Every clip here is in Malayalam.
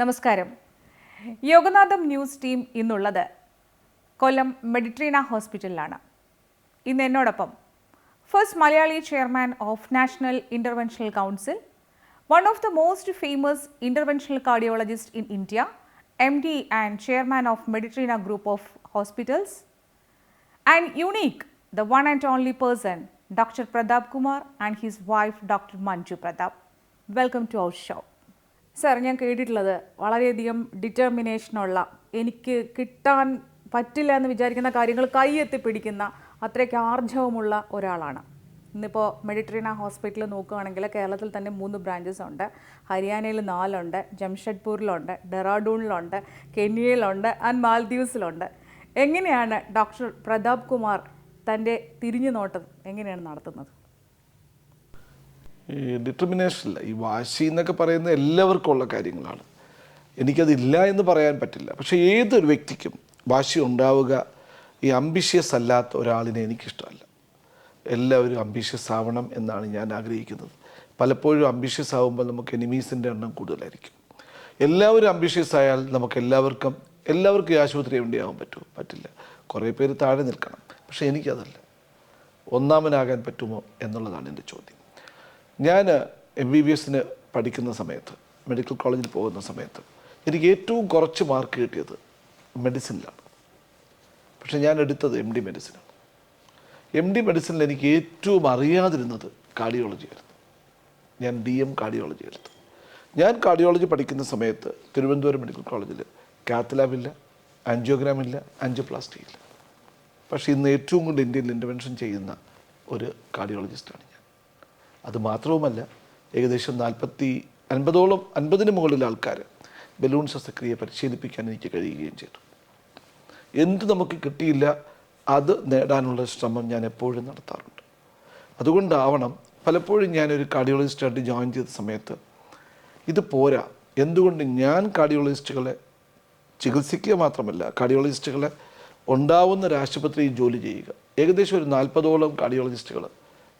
നമസ്കാരം. യോഗനാഥം ന്യൂസ് ടീം ഇന്നുള്ളത് കൊല്ലം മെഡിട്രീന ഹോസ്പിറ്റലിലാണ്. ഇന്ന് എന്നോടൊപ്പം first Malayali chairman of national interventional council, one of the most famous interventional cardiologist in India, MD and chairman of Meditrina group of hospitals, and unique, the one and only person, Dr. Pradap Kumar and his wife, Dr. Manju Pradap. Welcome to our show. Sir, ഞാൻ കേട്ടിട്ടുള്ളത് വളരെയധികം ഡിറ്റർമിനേഷനുള്ള, എനിക്ക് കിട്ടാൻ പറ്റില്ല എന്ന് വിചാരിക്കുന്ന കാര്യങ്ങൾ കൈയെത്തി പിടിക്കുന്ന അത്രയ്ക്ക് ആർജവമുള്ള ഒരാളാണ്. ഇന്നിപ്പോൾ മെഡിട്രീന ഹോസ്പിറ്റൽ നോക്കുകയാണെങ്കിൽ കേരളത്തിൽ തന്നെ 3 ബ്രാഞ്ചസ് ഉണ്ട്. ഹരിയാനയിൽ 4 ഉണ്ട്, ജംഷഡ്പൂരിലുണ്ട്, ഡെറാഡൂണിലുണ്ട്, കെന്യയിലുണ്ട് ആൻഡ് മാൽദീവ്സിലുണ്ട്. എങ്ങനെയാണ് ഡോക്ടർ പ്രതാപ് കുമാർ തൻ്റെ തിരിഞ്ഞു നോട്ടം എങ്ങനെയാണ് നടത്തുന്നത്? ഈ ഡിറ്റർമിനേഷനില്ല, ഈ വാശി എന്നൊക്കെ പറയുന്നത് എല്ലാവർക്കും ഉള്ള കാര്യങ്ങളാണ്. എനിക്കതില്ല എന്ന് പറയാൻ പറ്റില്ല. പക്ഷേ ഏതൊരു വ്യക്തിക്കും വാശി ഉണ്ടാവുക. ഈ അംബിഷ്യസ് അല്ലാത്ത ഒരാളിനെ എനിക്കിഷ്ടമല്ല. എല്ലാവരും അംബിഷ്യസ് ആവണം എന്നാണ് ഞാൻ ആഗ്രഹിക്കുന്നത്. പലപ്പോഴും അംബിഷ്യസ് ആവുമ്പോൾ നമുക്ക് എനിമീസിൻ്റെ എണ്ണം കൂടുതലായിരിക്കും. എല്ലാവരും അംബിഷ്യസ് ആയാൽ നമുക്ക് എല്ലാവർക്കും ഈ ആശുപത്രി വേണ്ടിയാവാൻ പറ്റില്ല. കുറേ പേര് താഴെ നിൽക്കണം. പക്ഷേ എനിക്കതല്ല. ഒന്നാമനാകാൻ പറ്റുമോ എന്നുള്ളതാണ് എൻ്റെ ചോദ്യം. ഞാൻ MBBS പഠിക്കുന്ന സമയത്ത്, മെഡിക്കൽ കോളേജിൽ പോകുന്ന സമയത്ത് എനിക്ക് ഏറ്റവും കുറച്ച് മാർക്ക് കിട്ടിയത് മെഡിസിനിലാണ്. പക്ഷേ ഞാൻ എടുത്തത് MD മെഡിസിനാണ്. MD മെഡിസിനിൽ എനിക്ക് ഏറ്റവും അറിയാതിരുന്നത് കാർഡിയോളജിയായിരുന്നു. ഞാൻ DM കാർഡിയോളജി എടുത്തു. ഞാൻ കാർഡിയോളജി പഠിക്കുന്ന സമയത്ത് തിരുവനന്തപുരം മെഡിക്കൽ കോളേജിൽ കാത്തലാബില്ല, ആൻജിയോഗ്രാമില്ല, ആൻജിയോപ്ലാസ്റ്റി ഇല്ല. പക്ഷേ ഇന്ന് ഏറ്റവും കൂടുതൽ ഇന്ത്യയിൽ ഇൻ്റർവെൻഷൻ ചെയ്യുന്ന ഒരു കാർഡിയോളജിസ്റ്റാണ് ഞാൻ. അതുമാത്രവുമല്ല, ഏകദേശം 50-ന് മുകളിൽ ആൾക്കാർ ബലൂൺ ശസ്ത്രക്രിയ പരിശീലിപ്പിക്കാൻ എനിക്ക് കഴിയുകയും ചെയ്തു. എന്ത് നമുക്ക് കിട്ടിയില്ല അത് നേടാനുള്ള ശ്രമം ഞാൻ എപ്പോഴും നടത്താറുണ്ട്. അതുകൊണ്ടാവണം പലപ്പോഴും ഞാനൊരു കാർഡിയോളജിസ്റ്റായിട്ട് ജോയിൻ ചെയ്ത സമയത്ത് ഇത് പോരാ, എന്തുകൊണ്ട് ഞാൻ കാർഡിയോളജിസ്റ്റുകളെ ചികിത്സിക്കുക മാത്രമല്ല, കാർഡിയോളജിസ്റ്റുകളെ ഉണ്ടാവുന്ന ഒരു ആശുപത്രിയിൽ ജോലി ചെയ്യുക. ഏകദേശം ഒരു 40ഓളം കാർഡിയോളജിസ്റ്റുകൾ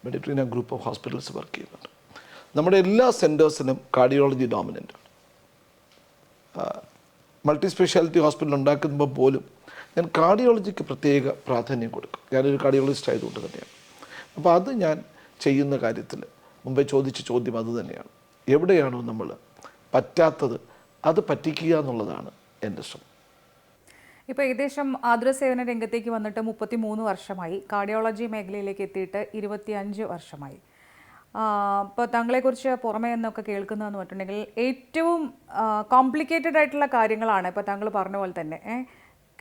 Meditrina group of hospitals work ചെയ്യുന്നുണ്ട്. നമ്മുടെ എല്ലാ സെൻറ്റേഴ്സിനും കാർഡിയോളജി ഡോമിനൻ്റാണ്. മൾട്ടി സ്പെഷ്യാലിറ്റി ഹോസ്പിറ്റൽ ഉണ്ടാക്കുമ്പോൾ പോലും ഞാൻ കാർഡിയോളജിക്ക് പ്രത്യേക പ്രാധാന്യം കൊടുക്കും. ഞാനൊരു കാർഡിയോളജിസ്റ്റ് ആയതുകൊണ്ട് തന്നെയാണ്. അപ്പോൾ അത് ഞാൻ ചെയ്യുന്ന കാര്യത്തിൽ മുമ്പേ ചോദിച്ച ചോദ്യം അത് തന്നെയാണ്. എവിടെയാണോ നമ്മൾ പറ്റാത്തത് അത് പറ്റിക്കുക എന്നുള്ളതാണ് എൻ്റെ ശ്രമം. ഇപ്പോൾ ഏകദേശം ആതുരസേവന രംഗത്തേക്ക് വന്നിട്ട് 33 വർഷമായി. കാർഡിയോളജി മേഖലയിലേക്ക് എത്തിയിട്ട് 25 വർഷമായി. ഇപ്പോൾ താങ്കളെക്കുറിച്ച് പുറമേ എന്നൊക്കെ കേൾക്കുന്നതെന്ന് പറഞ്ഞിട്ടുണ്ടെങ്കിൽ ഏറ്റവും കോംപ്ലിക്കേറ്റഡ് ആയിട്ടുള്ള കാര്യങ്ങളാണ് ഇപ്പോൾ താങ്കൾ പറഞ്ഞ പോലെ തന്നെ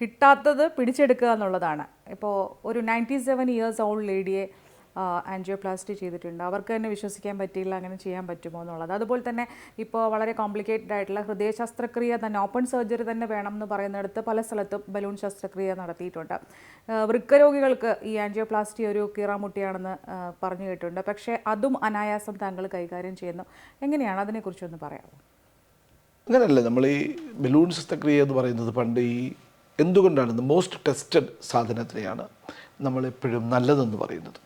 കിട്ടാത്തത് പിടിച്ചെടുക്കുക എന്നുള്ളതാണ്. ഇപ്പോൾ ഒരു 97 ഇയേഴ്സ് ഓൾഡ് ലേഡിയെ ആൻജിയോപ്ലാസ്റ്റി ചെയ്തിട്ടുണ്ട്. അവർക്ക് തന്നെ വിശ്വസിക്കാൻ പറ്റിയില്ല അങ്ങനെ ചെയ്യാൻ പറ്റുമോ എന്നുള്ളത്. അതുപോലെ തന്നെ ഇപ്പോൾ വളരെ കോംപ്ലിക്കേറ്റഡ് ആയിട്ടുള്ള ഹൃദയ ശസ്ത്രക്രിയ തന്നെ, ഓപ്പൺ സർജറി തന്നെ വേണം എന്ന് പറയുന്നിടത്ത് പല സ്ഥലത്തും ബലൂൺ ശസ്ത്രക്രിയ നടത്തിയിട്ടുണ്ട്. വൃക്കരോഗികൾക്ക് ഈ ആൻജിയോപ്ലാസ്റ്റി ഒരു കീറാമുട്ടിയാണെന്ന് പറഞ്ഞു കേട്ടിട്ടുണ്ട്. പക്ഷേ അതും അനായാസം താങ്കൾ കൈകാര്യം ചെയ്യുന്നു. എങ്ങനെയാണ് അതിനെക്കുറിച്ചൊന്ന് പറയാമോ? അങ്ങനെയല്ല, നമ്മൾ ഈ ബലൂൺ ശസ്ത്രക്രിയ എന്ന് പറയുന്നത് പണ്ട് ഈ എന്തുകൊണ്ടാണ് മോസ്റ്റ് ടെസ്റ്റഡ് സാധനത്തിനെയാണ് നമ്മളെപ്പോഴും നല്ലതെന്ന് പറയുന്നത്.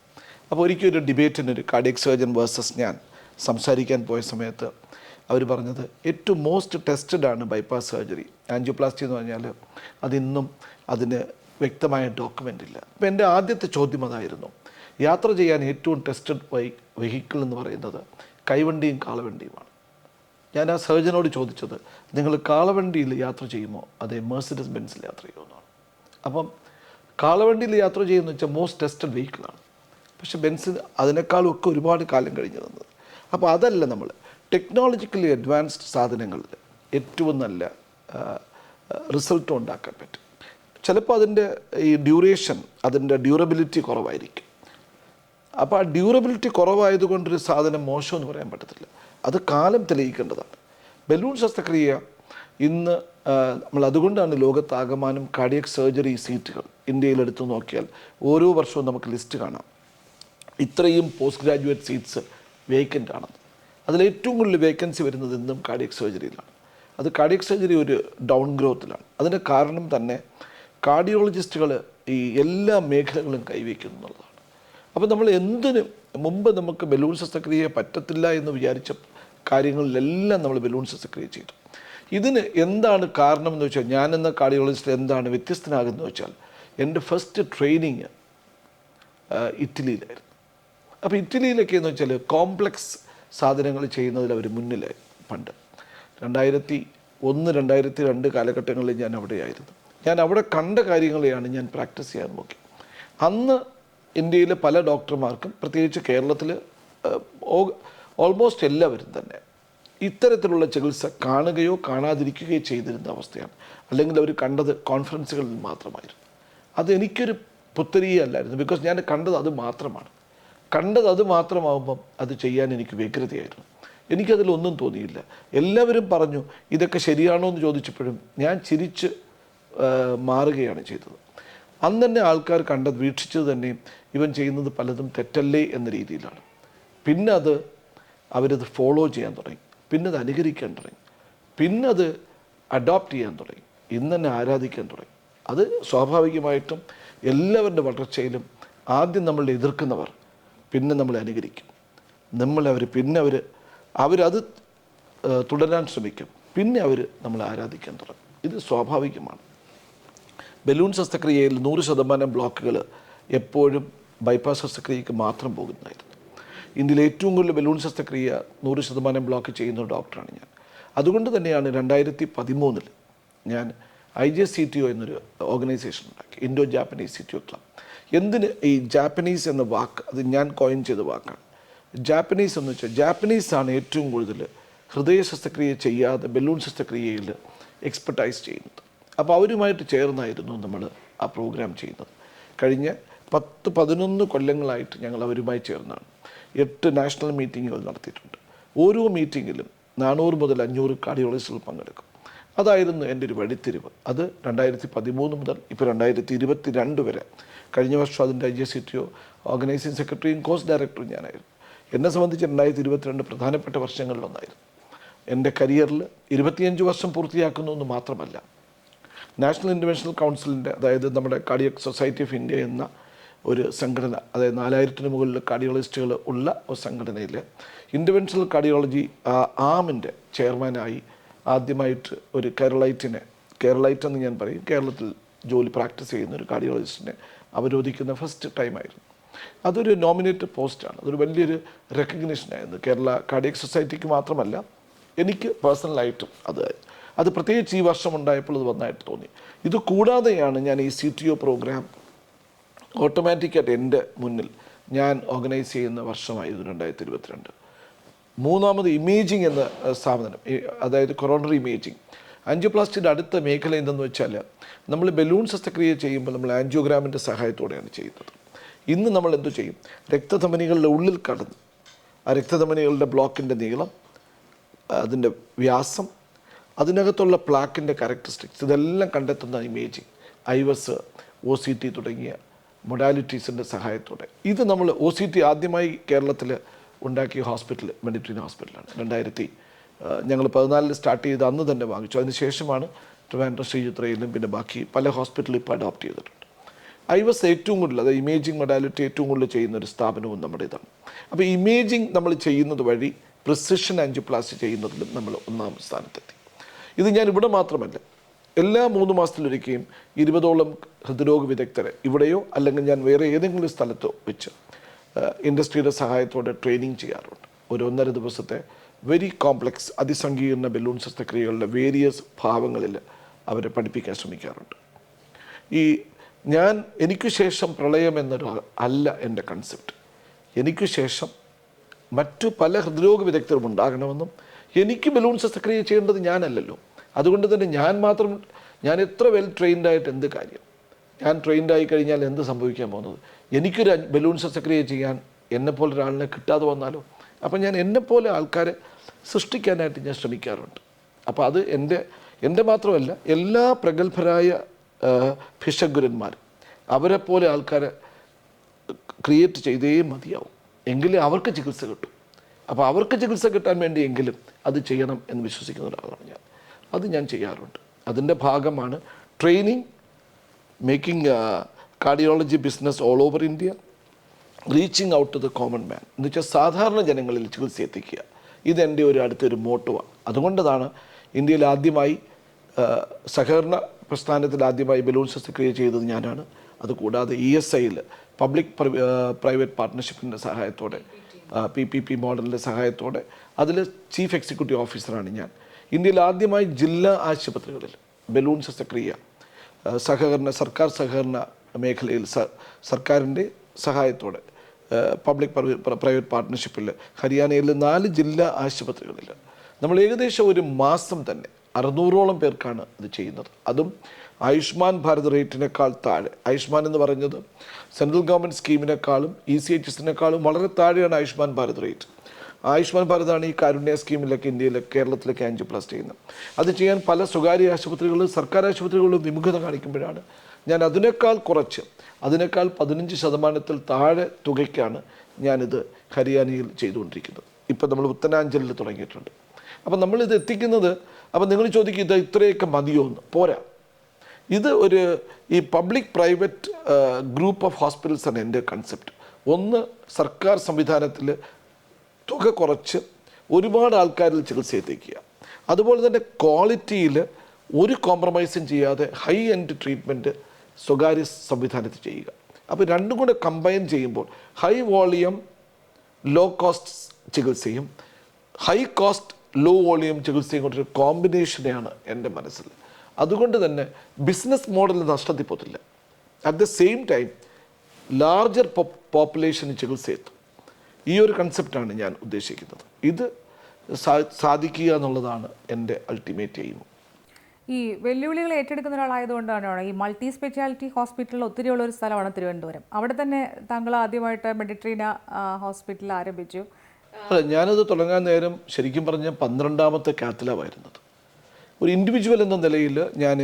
അപ്പോൾ ഒരിക്കലും ഒരു ഡിബേറ്റിന് ഒരു കാർഡിയക് സർജൻ വേഴ്സസ് ഞാൻ സംസാരിക്കാൻ പോയ സമയത്ത് അവർ പറഞ്ഞത് ഏറ്റവും മോസ്റ്റ് ടെസ്റ്റഡ് ആണ് ബൈപ്പാസ് സർജറി. ആൻജിയോപ്ലാസ്റ്റി എന്ന് പറഞ്ഞാൽ അതിന്നും അതിന് വ്യക്തമായ ഡോക്യുമെൻ്റ് ഇല്ല. അപ്പോൾ എൻ്റെ ആദ്യത്തെ ചോദ്യം അതായിരുന്നു, യാത്ര ചെയ്യാൻ ഏറ്റവും ടെസ്റ്റഡ് വെഹിക്കിൾ എന്ന് പറയുന്നത് കൈവണ്ടിയും കാളവണ്ടിയുമാണ്. ഞാൻ ആ സർജനോട് ചോദിച്ചത്, നിങ്ങൾ കാളവണ്ടിയിൽ യാത്ര ചെയ്യുമോ അതേ മെർസിഡസ് ബെൻസിൽ യാത്ര ചെയ്യുമോ എന്നാണ്. അപ്പം കാളവണ്ടിയിൽ യാത്ര ചെയ്യുമെന്ന് വെച്ചാൽ മോസ്റ്റ് ടെസ്റ്റഡ് വെഹിക്കിളാണ്. പക്ഷെ ബെൻസിന് അതിനേക്കാളും ഒക്കെ ഒരുപാട് കാലം കഴിഞ്ഞ് തന്നത്. അപ്പോൾ അതല്ല, നമ്മൾ ടെക്നോളജിക്കലി അഡ്വാൻസ്ഡ് സാധനങ്ങളിൽ ഏറ്റവും നല്ല റിസൾട്ട് ഉണ്ടാക്കാൻ പറ്റും. ചിലപ്പോൾ അതിൻ്റെ ഈ ഡ്യൂറേഷൻ, അതിൻ്റെ ഡ്യൂറബിലിറ്റി കുറവായിരിക്കും. അപ്പോൾ ആ ഡ്യൂറബിലിറ്റി കുറവായതുകൊണ്ടൊരു സാധനം മോശമെന്ന് പറയാൻ പറ്റത്തില്ല. അത് കാലം തെളിയിക്കേണ്ടതാണ്. ബലൂൺ ശസ്ത്രക്രിയ ഇന്ന് നമ്മൾ അതുകൊണ്ടാണ് ലോകത്താകമാനം കാർഡിയക് സർജറി സീറ്റുകൾ ഇന്ത്യയിൽ എടുത്തു നോക്കിയാൽ ഓരോ വർഷവും നമുക്ക് ലിസ്റ്റ് കാണാം. ഇത്രയും പോസ്റ്റ് ഗ്രാജുവേറ്റ് സീറ്റ്സ് വേക്കൻ്റ് ആണെന്ന്. അതിലേറ്റവും കൂടുതൽ വേക്കൻസി വരുന്നത് ഇന്നും കാർഡിയക് സർജറിയിലാണ്. അത് കാർഡിയക് സർജറി ഒരു ഡൗൺ ഗ്രോത്തിലാണ്. അതിന് കാരണം തന്നെ കാർഡിയോളജിസ്റ്റുകൾ ഈ എല്ലാ മേഖലകളും കൈവയ്ക്കുന്നു എന്നുള്ളതാണ്. അപ്പോൾ നമ്മൾ എന്തിനും മുമ്പ് നമുക്ക് ബലൂൺ ശസ്ത്രക്രിയ പറ്റത്തില്ല എന്ന് വിചാരിച്ച കാര്യങ്ങളിലെല്ലാം നമ്മൾ ബലൂൺ ശസ്ത്രക്രിയ ചെയ്തു. ഇതിന് എന്താണ് കാരണം എന്ന് വെച്ചാൽ, ഞാനെന്ന കാർഡിയോളജിസ്റ്റ് എന്താണ് വ്യത്യസ്തനാകുന്നത് വെച്ചാൽ, എൻ്റെ ഫസ്റ്റ് ട്രെയിനിങ് ഇറ്റലിയിലായിരുന്നു. അപ്പോൾ ഇറ്റലിയിലൊക്കെ എന്ന് വെച്ചാൽ കോംപ്ലക്സ് സാധനങ്ങൾ ചെയ്യുന്നതിൽ അവർ മുന്നിലായി. പണ്ട് 2001, 2002 കാലഘട്ടങ്ങളിൽ ഞാൻ അവിടെയായിരുന്നു. ഞാൻ അവിടെ കണ്ട കാര്യങ്ങളെയാണ് ഞാൻ പ്രാക്ടീസ് ചെയ്യാൻ നോക്കി. അന്ന് ഇന്ത്യയിലെ പല ഡോക്ടർമാർക്കും, പ്രത്യേകിച്ച് കേരളത്തിൽ ഓൾമോസ്റ്റ് എല്ലാവരും തന്നെ ഇത്തരത്തിലുള്ള ചികിത്സ കാണുകയോ കാണാതിരിക്കുകയോ ചെയ്തിരുന്ന അവസ്ഥയാണ്. അല്ലെങ്കിൽ അവർ കണ്ടത് കോൺഫറൻസുകളിൽ മാത്രമായിരുന്നു. അതെനിക്കൊരു പുത്തരിയല്ലായിരുന്നു. ബിക്കോസ് ഞാൻ കണ്ടത് അത് മാത്രമാണ്. കണ്ടത് അത് മാത്രമാകുമ്പം അത് ചെയ്യാൻ എനിക്ക് വ്യഗ്രതയായിരുന്നു. എനിക്കതിലൊന്നും തോന്നിയില്ല. എല്ലാവരും പറഞ്ഞു ഇതൊക്കെ ശരിയാണോ എന്ന് ചോദിച്ചപ്പോഴും ഞാൻ ചിരിച്ച് മാറുകയാണ് ചെയ്തത്. അന്ന് തന്നെ ആൾക്കാർ കണ്ടത്, വീക്ഷിച്ചത് തന്നെ ഇവൻ ചെയ്യുന്നത് പലതും തെറ്റല്ലേ എന്ന രീതിയിലാണ്. പിന്നെ അവരത് ഫോളോ ചെയ്യാൻ തുടങ്ങി, പിന്നെ അത് അനുകരിക്കാൻ തുടങ്ങി, പിന്നെ അത് അഡോപ്റ്റ് ചെയ്യാൻ തുടങ്ങി, ഇന്ന് തന്നെ ആരാധിക്കാൻ തുടങ്ങി. അത് സ്വാഭാവികമായിട്ടും എല്ലാവരുടെ വളർച്ചയിലും ആദ്യം നമ്മളെ എതിർക്കുന്നവർ പിന്നെ നമ്മളെ അനുകരിക്കും. അവരത് തുടരാൻ ശ്രമിക്കും, പിന്നെ അവർ നമ്മളെ ആരാധിക്കാൻ തുടങ്ങും. ഇത് സ്വാഭാവികമാണ്. ബലൂൺ ശസ്ത്രക്രിയയിൽ 100% ബ്ലോക്കുകൾ എപ്പോഴും ബൈപ്പാസ് ശസ്ത്രക്രിയക്ക് മാത്രം പോകുന്നതായിരുന്നു. ഇന്ത്യയിൽ ഏറ്റവും കൂടുതൽ ബലൂൺ ശസ്ത്രക്രിയ 100% ബ്ലോക്ക് ചെയ്യുന്ന ഡോക്ടറാണ് ഞാൻ. അതുകൊണ്ട് തന്നെയാണ് 2013 ഞാൻ IJCTO എന്നൊരു ഓർഗനൈസേഷൻ ഉണ്ടാക്കി, ഇൻഡോ ജാപ്പനീസ് CTO ക്ലബ്. എന്തിന് ഈ ജാപ്പനീസ് എന്ന വാക്ക്, അത് ഞാൻ കോയിൻ ചെയ്ത വാക്കാണ്. ജാപ്പനീസ് എന്ന് വെച്ചാൽ, ജാപ്പനീസാണ് ഏറ്റവും കൂടുതൽ ഹൃദയ ശസ്ത്രക്രിയ ചെയ്യാതെ ബലൂൺ ശസ്ത്രക്രിയയിൽ എക്സ്പെർട്ടൈസ് ചെയ്യുന്നത്. അപ്പോൾ അവരുമായിട്ട് ചേർന്നായിരുന്നു നമ്മൾ ആ പ്രോഗ്രാം ചെയ്യുന്നത്. കഴിഞ്ഞ 10-11 കൊല്ലങ്ങളായിട്ട് ഞങ്ങൾ അവരുമായി ചേർന്നാണ് 8 നാഷണൽ മീറ്റിങ്ങുകൾ നടത്തിയിട്ടുണ്ട്. ഓരോ മീറ്റിങ്ങിലും 400 മുതൽ 500 കാർഡിയോളജിസ്റ്റുകൾ പങ്കെടുക്കും. അതായിരുന്നു എൻ്റെ ഒരു വഴിത്തിരിവ്. അത് 2013 മുതൽ ഇപ്പോൾ 2022 വരെ. കഴിഞ്ഞ വർഷം അതിൻ്റെ IJCTO ഓർഗനൈസിംഗ് സെക്രട്ടറിയും കോഴ്സ് ഡയറക്ടറും ഞാനായിരുന്നു. എന്നെ സംബന്ധിച്ച് 2022 പ്രധാനപ്പെട്ട വർഷങ്ങളിലൊന്നായിരുന്നു. എൻ്റെ കരിയറിൽ 25 വർഷം പൂർത്തിയാക്കുന്നു എന്ന് മാത്രമല്ല, നാഷണൽ ഇൻ്റർവെൻഷണൽ കൗൺസിലിൻ്റെ, അതായത് നമ്മുടെ കാർഡിയക് സൊസൈറ്റി ഓഫ് ഇന്ത്യ എന്ന ഒരു സംഘടന, അതായത് 4000-ന് മുകളിൽ കാർഡിയോളജിസ്റ്റുകൾ ഉള്ള ഒരു സംഘടനയിൽ ഇൻ്റർവെൻഷണൽ കാർഡിയോളജി ആമിൻ്റെ ചെയർമാനായി ആദ്യമായിട്ട് ഒരു കേരളൈറ്റ് എന്ന് ഞാൻ പറയും, കേരളത്തിൽ പ്രാക്ടീസ് ചെയ്യുന്ന ഒരു കാർഡിയോളജിസ്റ്റിനെ അവരോധിക്കുന്ന ഫസ്റ്റ് ടൈമായിരുന്നു. അതൊരു നോമിനേറ്റഡ് പോസ്റ്റാണ്. അതൊരു വലിയൊരു റെക്കഗ്നിഷനായിരുന്നു കേരള കാർഡിയക് സൊസൈറ്റിക്ക് മാത്രമല്ല, എനിക്ക് പേഴ്സണലായിട്ടും അത് പ്രത്യേകിച്ച് ഈ വർഷം ഉണ്ടായപ്പോൾ അത് വന്നായിട്ട് തോന്നി. ഇത് കൂടാതെയാണ് ഞാൻ ഈ CTO പ്രോഗ്രാം ഓട്ടോമാറ്റിക്കായിട്ട് എൻ്റെ മുന്നിൽ ഞാൻ ഓർഗനൈസ് ചെയ്യുന്ന വർഷമായിരുന്നു 2022. മൂന്നാമത് ഇമേജിംഗ് എന്ന സ്ഥാപനം, അതായത് കൊറോണറി ഇമേജിംഗ്. ആൻജിയോപ്ലാസ്റ്റിയുടെ അടുത്ത മേഖല എന്തെന്ന് വെച്ചാൽ, നമ്മൾ ബലൂൺ ശസ്ത്രക്രിയ ചെയ്യുമ്പോൾ നമ്മൾ ആൻജിയോഗ്രാമിൻ്റെ സഹായത്തോടെയാണ് ചെയ്യുന്നത്. ഇന്ന് നമ്മൾ എന്തു ചെയ്യും? രക്തധമനികളുടെ ഉള്ളിൽ കടന്ന് ആ രക്തധമനികളുടെ ബ്ലോക്കിൻ്റെ നീളം, അതിൻ്റെ വ്യാസം, അതിനകത്തുള്ള പ്ലാക്കിൻ്റെ ക്യാരക്ടറിസ്റ്റിക്സ്, ഇതെല്ലാം കണ്ടെത്തുന്ന ഇമേജിംഗ്, IVS, OCT തുടങ്ങിയ മൊഡാലിറ്റീസിൻ്റെ സഹായത്തോടെ. ഇത് നമ്മൾ OCT ആദ്യമായി കേരളത്തിൽ ഉണ്ടാക്കിയ ഹോസ്പിറ്റൽ മെഡിട്രീന ഹോസ്പിറ്റലാണ്. ഞങ്ങൾ 2014 സ്റ്റാർട്ട് ചെയ്ത് അന്ന് തന്നെ വാങ്ങിച്ചു. അതിനുശേഷമാണ് ട്രിവാൻഡ്രം, ശ്രീചിത്രയിലും പിന്നെ ബാക്കി പല ഹോസ്പിറ്റലിൽ ഇപ്പോൾ അഡോപ്റ്റ് ചെയ്തിട്ടുണ്ട്. IVS ഏറ്റവും കൂടുതൽ, അതായത് ഇമേജിംഗ് മൊഡാലിറ്റി ഏറ്റവും കൂടുതൽ ചെയ്യുന്ന ഒരു സ്ഥാപനവും നമ്മുടെ ഇതാണ്. അപ്പോൾ ഇമേജിംഗ് നമ്മൾ ചെയ്യുന്നത് വഴി പ്രിസിഷൻ ആൻജിയോപ്ലാസ്റ്റി ചെയ്യുന്നതിലും നമ്മൾ 1ാം സ്ഥാനത്തെത്തി. ഇത് ഞാൻ ഇവിടെ മാത്രമല്ല, എല്ലാ 3 മാസത്തിലൊരിക്കലും 20ഓളം ഹൃദ്രോഗ വിദഗ്ധരെ ഇവിടെയോ അല്ലെങ്കിൽ ഞാൻ വേറെ ഏതെങ്കിലും സ്ഥലത്തോ വെച്ച് ഇൻഡസ്ട്രിയുടെ സഹായത്തോടെ ട്രെയിനിങ് ചെയ്യാറുണ്ട്. ഒരു 1.5 ദിവസത്തെ വെരി കോംപ്ലക്സ് അതിസങ്കീർണ ബലൂൺ ശസ്ത്രക്രിയകളുടെ വേരിയസ് ഭാവങ്ങളിൽ അവരെ പഠിപ്പിക്കാൻ ശ്രമിക്കാറുണ്ട്. എനിക്ക് ശേഷം പ്രളയം എന്നൊരു അല്ല എൻ്റെ കൺസെപ്റ്റ്. എനിക്ക് ശേഷം മറ്റു പല ഹൃദ്രോഗ വിദഗ്ധരും ഉണ്ടാകണമെന്നും, എനിക്ക് ബലൂൺ ശസ്ത്രക്രിയ ചെയ്യേണ്ടത് ഞാനല്ലല്ലോ. അതുകൊണ്ട് തന്നെ ഞാൻ എത്ര വെൽ ട്രെയിൻഡായിട്ട് എന്ത് കാര്യം? ഞാൻ ട്രെയിൻഡായി കഴിഞ്ഞാൽ എന്ത് സംഭവിക്കാൻ പോകുന്നത്? എനിക്കൊരു ബലൂൺ ശസ്ത്രക്രിയ ചെയ്യാൻ എന്നെപ്പോലെ ഒരാളിനെ കിട്ടാതെ വന്നാലോ? അപ്പം ഞാൻ എന്നെപ്പോലെ ആൾക്കാരെ സൃഷ്ടിക്കാനായിട്ട് ഞാൻ ശ്രമിക്കാറുണ്ട്. അപ്പോൾ അത് എൻ്റെ മാത്രമല്ല, എല്ലാ പ്രഗത്ഭരായ ഭിഷഗ്വരന്മാർ അവരെപ്പോലെ ആൾക്കാരെ ക്രിയേറ്റ് ചെയ്തേ മതിയാവും, എങ്കിലേ അവർക്ക് ചികിത്സ കിട്ടും. അപ്പോൾ അവർക്ക് ചികിത്സ കിട്ടാൻ വേണ്ടിയെങ്കിലും അത് ചെയ്യണം എന്ന് വിശ്വസിക്കുന്ന ഒരാളാണ് ഞാൻ. അത് ഞാൻ ചെയ്യാറുണ്ട്. അതിൻ്റെ ഭാഗമാണ് training, making cardiology business all over India, reaching out to the common man എന്ന് വെച്ചാൽ സാധാരണ ജനങ്ങളിൽ ചികിത്സ എത്തിക്കുക. ഇതെൻ്റെ അടുത്തൊരു മോട്ടോവാണ്. അതുകൊണ്ടതാണ് ഇന്ത്യയിൽ ആദ്യമായി സഹകരണ പ്രസ്ഥാനത്തിൽ ആദ്യമായി ബലൂൺ ശസ്ത്രക്രിയ ചെയ്തത് ഞാനാണ്. അതുകൂടാതെ ESIയിൽ പബ്ലിക് പ്രൈവറ്റ് പാർട്ട്ണർഷിപ്പിൻ്റെ സഹായത്തോടെ PPP മോഡലിൻ്റെ സഹായത്തോടെ അതിൽ ചീഫ് എക്സിക്യൂട്ടീവ് ഓഫീസറാണ് ഞാൻ. ഇന്ത്യയിൽ ആദ്യമായി ജില്ലാ ആശുപത്രികളിൽ ബലൂൺ ശസ്ത്രക്രിയ സർക്കാർ സഹകരണ മേഖലയിൽ സർക്കാരിൻ്റെ സഹായത്തോടെ പബ്ലിക് പ്രൈവറ്റ് പാർട്ട്ണർഷിപ്പിൽ ഹരിയാനയിലെ 4 ജില്ലാ ആശുപത്രികളിൽ നമ്മൾ ഏകദേശം ഒരു മാസം തന്നെ 600ഓളം പേർക്കാണ് ഇത് ചെയ്യുന്നത്. അതും ആയുഷ്മാൻ ഭാരത് റേറ്റിനേക്കാൾ താഴെ. ആയുഷ്മാൻ എന്ന് പറയുന്നത് സെൻട്രൽ ഗവൺമെൻറ് സ്കീമിനേക്കാളും ECHSനേക്കാളും വളരെ താഴെയാണ് ആയുഷ്മാൻ ഭാരത് റേറ്റ്. ആയുഷ്മാൻ ഭാരതാണ് ഈ കാരുണ്യ സ്കീമിലൊക്കെ ഇന്ത്യയിലെ കേരളത്തിലൊക്കെ ആൻജിയോപ്ലാസ്റ്റി ചെയ്യുന്നത്. അത് ചെയ്യാൻ പല സ്വകാര്യ ആശുപത്രികളിലും സർക്കാർ ആശുപത്രികളിലും വിമുഖത കാണിക്കുമ്പോഴാണ് ഞാൻ അതിനേക്കാൾ 15% താഴെ തുകയ്ക്കാണ് ഞാനിത് ഹരിയാനയിൽ ചെയ്തുകൊണ്ടിരിക്കുന്നത്. ഇപ്പം നമ്മൾ ഉത്തരാഞ്ചലിൽ തുടങ്ങിയിട്ടുണ്ട്. അപ്പം നമ്മളിത് എത്തിക്കുന്നത്, അപ്പം നിങ്ങൾ ചോദിക്കും ഇത് ഇത്രയൊക്കെ മതിയോ എന്ന്. പോരാ. ഇത് ഈ public private group of hospitals ആണ് എൻ്റെ കൺസെപ്റ്റ്. ഒന്ന്, സർക്കാർ സംവിധാനത്തിൽ തുക കുറച്ച് ഒരുപാട് ആൾക്കാരിൽ ചികിത്സ എത്തിക്കുക. അതുപോലെ തന്നെ ക്വാളിറ്റിയിൽ ഒരു കോംപ്രമൈസും ചെയ്യാതെ ഹൈ എൻഡ് ട്രീറ്റ്മെൻറ്റ് സ്വകാര്യ സംവിധാനത്തിൽ ചെയ്യുക. അപ്പോൾ രണ്ടും കൂടെ കമ്പൈൻ ചെയ്യുമ്പോൾ ഹൈ വോളിയം ലോ കോസ്റ്റ് ചികിത്സയും ഹൈ കോസ്റ്റ് ലോ വോളിയം ചികിത്സയും കൊണ്ടൊരു കോമ്പിനേഷനെയാണ് എൻ്റെ മനസ്സിൽ. അതുകൊണ്ട് തന്നെ ബിസിനസ് മോഡൽ നഷ്ടത്തിൽ പോത്തില്ല. At the same time larger പോപ്പുലേഷന് ചികിത്സ എത്തും. ഈ ഒരു കൺസെപ്റ്റാണ് ഞാൻ ഉദ്ദേശിക്കുന്നത്. ഇത് സാധിക്കുക എന്നുള്ളതാണ് എൻ്റെ അൾട്ടിമേറ്റ് എയിം. ഈ വെല്ലുവിളികൾ ഏറ്റെടുക്കുന്ന ഒരാളായതുകൊണ്ടാണ് ഈ മൾട്ടി സ്പെഷ്യാലിറ്റി ഹോസ്പിറ്റലിൽ ഒത്തിരി ഉള്ളൊരു സ്ഥലമാണ് തിരുവനന്തപുരം. അവിടെ തന്നെ താങ്കൾ ആദ്യമായിട്ട് മെഡിട്രീന ഹോസ്പിറ്റൽ ആരംഭിച്ചു. അല്ല, ഞാനത് തുടങ്ങാൻ നേരം ശരിക്കും പറഞ്ഞാൽ 12ാമത്തെ കാത്തലാവായിരുന്നത്. ഒരു ഇൻഡിവിജ്വൽ എന്ന നിലയിൽ ഞാൻ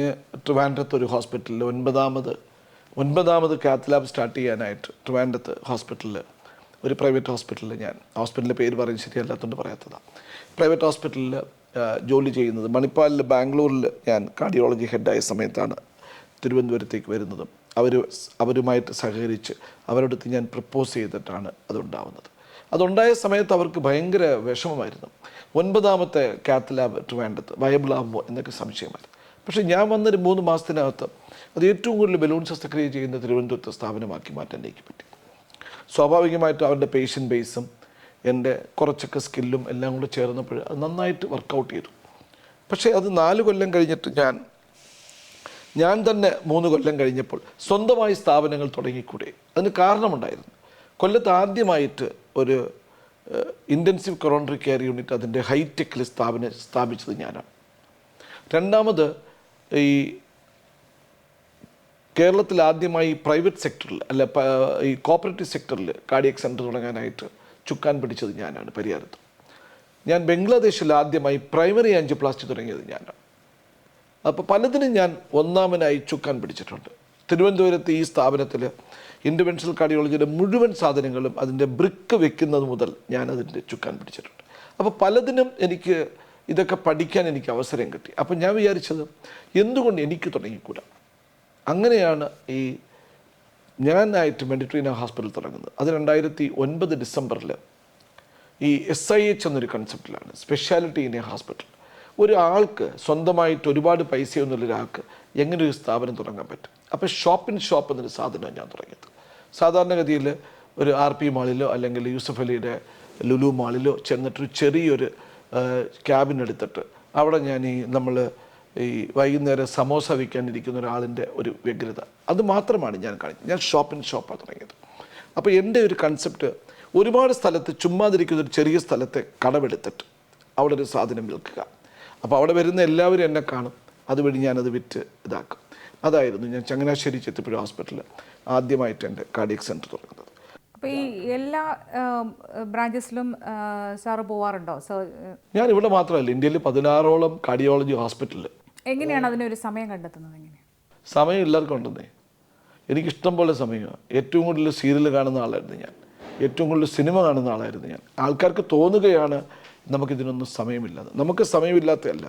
ട്രിവാൻഡ്രത്ത് ഒരു ഹോസ്പിറ്റലിൽ 9ാമത് കാത്തലാബ് സ്റ്റാർട്ട് ചെയ്യാനായിട്ട് ട്രിവാൻഡ്രത്ത് ഹോസ്പിറ്റലിൽ, ഒരു പ്രൈവറ്റ് ഹോസ്പിറ്റലിൽ, ഞാൻ ഹോസ്പിറ്റലിൻ്റെ പേര് പറയുന്നത് ശരിയല്ലാത്തതുകൊണ്ട് പറയാത്തതാണ്, പ്രൈവറ്റ് ഹോസ്പിറ്റലിൽ ജോലി ചെയ്യുന്നത്. മണിപ്പാലിൽ ബാംഗ്ലൂരിൽ ഞാൻ കാർഡിയോളജി ഹെഡായ സമയത്താണ് തിരുവനന്തപുരത്തേക്ക് വരുന്നതും അവരുമായിട്ട് സഹകരിച്ച് അവരോടത്ത് ഞാൻ പ്രപ്പോസ് ചെയ്തിട്ടാണ് അതുണ്ടാവുന്നത്. അതുണ്ടായ സമയത്ത് അവർക്ക് ഭയങ്കര വിഷമമായിരുന്നു. 9ാമത്തെ കാത്തലാബ് ട്രിവാൻഡ്രത്ത് വയബിളാകുമോ എന്നൊക്കെ സംശയമായിരുന്നു. പക്ഷേ ഞാൻ വന്നൊരു 3 മാസത്തിനകത്ത് അത് ഏറ്റവും കൂടുതൽ ബലൂൺ ശസ്ത്രക്രിയ ചെയ്യുന്ന തിരുവനന്തപുരത്തെ സ്ഥാപനമാക്കി മാറ്റാൻ എനിക്ക് പറ്റി. സ്വാഭാവികമായിട്ടും അവരുടെ പേഷ്യൻ്റ് ബേസും എൻ്റെ കുറച്ചൊക്കെ സ്കില്ലും എല്ലാം കൂടെ ചേർന്നപ്പോൾ അത് നന്നായിട്ട് വർക്കൗട്ട് ചെയ്തു. പക്ഷേ അത് 4 കൊല്ലം കഴിഞ്ഞിട്ട് ഞാൻ തന്നെ 3 കൊല്ലം കഴിഞ്ഞപ്പോൾ സ്വന്തമായി സ്ഥാപനങ്ങൾ തുടങ്ങിക്കൂടെ. അതിന് കാരണമുണ്ടായിരുന്നു. കൊല്ലത്ത് ആദ്യമായിട്ട് ഒരു ഇൻറ്റൻസീവ് കൊറോണറി കെയർ യൂണിറ്റ് അതിൻ്റെ ഹൈടെക്കിൽ സ്ഥാപിച്ചത് ഞാനാണ്. രണ്ടാമത്, ഈ കേരളത്തിൽ ആദ്യമായി പ്രൈവറ്റ് സെക്ടറിൽ ഈ കോപ്പറേറ്റീവ് സെക്ടറിൽ കാർഡിയക് സെൻറ്റർ തുടങ്ങാനായിട്ട് ചുക്കാൻ പിടിച്ചത് ഞാനാണ് പരിയാരത്ത്. ഞാൻ ബംഗ്ലാദേശിൽ ആദ്യമായി പ്രൈമറി ആൻജിയോപ്ലാസ്റ്റി തുടങ്ങിയത് ഞാനാണ്. അപ്പോൾ പലതിനും ഞാൻ ഒന്നാമനായി ചുക്കാൻ പിടിച്ചിട്ടുണ്ട്. തിരുവനന്തപുരത്ത് ഈ സ്ഥാപനത്തിൽ ഇൻ്റർവെൻഷണൽ കാർഡിയോളജിയുടെ മുഴുവൻ സാധനങ്ങളും അതിൻ്റെ ബ്രിക്ക് വെക്കുന്നത് മുതൽ ഞാനതിൻ്റെ ചുക്കാൻ പിടിച്ചിട്ടുണ്ട്. അപ്പോൾ പലതിനും ഇതൊക്കെ പഠിക്കാൻ എനിക്ക് അവസരം കിട്ടി. അപ്പം ഞാൻ വിചാരിച്ചത് എന്തുകൊണ്ട് എനിക്ക് തുടങ്ങിക്കൂടാ. അങ്ങനെയാണ് ഞാനായിട്ട് മെഡിട്രീന ഹോസ്പിറ്റൽ തുടങ്ങുന്നത്. അത് 2009 ഡിസംബറിൽ ഈ SIH എന്നൊരു കൺസെപ്റ്റിലാണ്, സ്പെഷ്യാലിറ്റി ഇൻ എ ഹോസ്പിറ്റൽ. ഒരാൾക്ക് സ്വന്തമായിട്ട് ഒരുപാട് പൈസയൊന്നുള്ള ഒരാൾക്ക് എങ്ങനെ ഒരു സ്ഥാപനം തുടങ്ങാൻ പറ്റും. അപ്പോൾ ഷോപ്പ് എന്നൊരു സാധനമാണ് ഞാൻ തുടങ്ങിയത്. സാധാരണഗതിയിൽ ഒരു RP മാളിലോ അല്ലെങ്കിൽ യൂസഫ് അലിയുടെ ലുലു മാളിലോ ചെന്നിട്ടൊരു ചെറിയൊരു ക്യാബിൻ എടുത്തിട്ട് അവിടെ നമ്മൾ വൈകുന്നേരം സമോസ വിൽക്കാനിരിക്കുന്ന ഒരാളിൻ്റെ ഒരു വ്യഗ്രത, അത് മാത്രമാണ് ഞാൻ കാണിച്ചത്. ഞാൻ ഷോപ്പാണ് തുടങ്ങിയത്. അപ്പോൾ എൻ്റെ ഒരു കൺസെപ്റ്റ്, ഒരുപാട് സ്ഥലത്ത് ചുമ്മാതിരിക്കുന്ന ഒരു ചെറിയ സ്ഥലത്തെ കടമെടുത്തിട്ട് അവിടെ ഒരു സാധനം വിൽക്കുക. അപ്പോൾ അവിടെ വരുന്ന എല്ലാവരും എന്നെ കാണും, അതുവഴി ഞാനത് വിറ്റ് ഇതാക്കും. അതായിരുന്നു ഞാൻ ചങ്ങനാശ്ശേരി ചെത്തിപ്പുഴ ഹോസ്പിറ്റലിൽ ആദ്യമായിട്ട് എൻ്റെ കാർഡിയക് സെൻറ്റർ തുടങ്ങുന്നത്. അപ്പോൾ ഈ എല്ലാ ബ്രാഞ്ചസിലും സാറ് പോവാറുണ്ടോ? ഞാൻ ഇവിടെ മാത്രമല്ല, ഇന്ത്യയിൽ 16ഓളം കാർഡിയോളജി ഹോസ്പിറ്റലിൽ. എങ്ങനെയാണ് അതിനൊരു സമയം കണ്ടെത്തുന്നത്? സമയം എല്ലാവർക്കും ഉണ്ടെന്നേ. എനിക്കിഷ്ടം പോലെ സമയമാണ്. ഏറ്റവും കൂടുതൽ സീരിയൽ കാണുന്ന ആളായിരുന്നു ഞാൻ. ഏറ്റവും കൂടുതൽ സിനിമ കാണുന്ന ആളായിരുന്നു ഞാൻ. ആൾക്കാർക്ക് തോന്നുകയാണ് നമുക്കിതിനൊന്നും സമയമില്ലാതെ. നമുക്ക് സമയമില്ലാത്തതല്ല,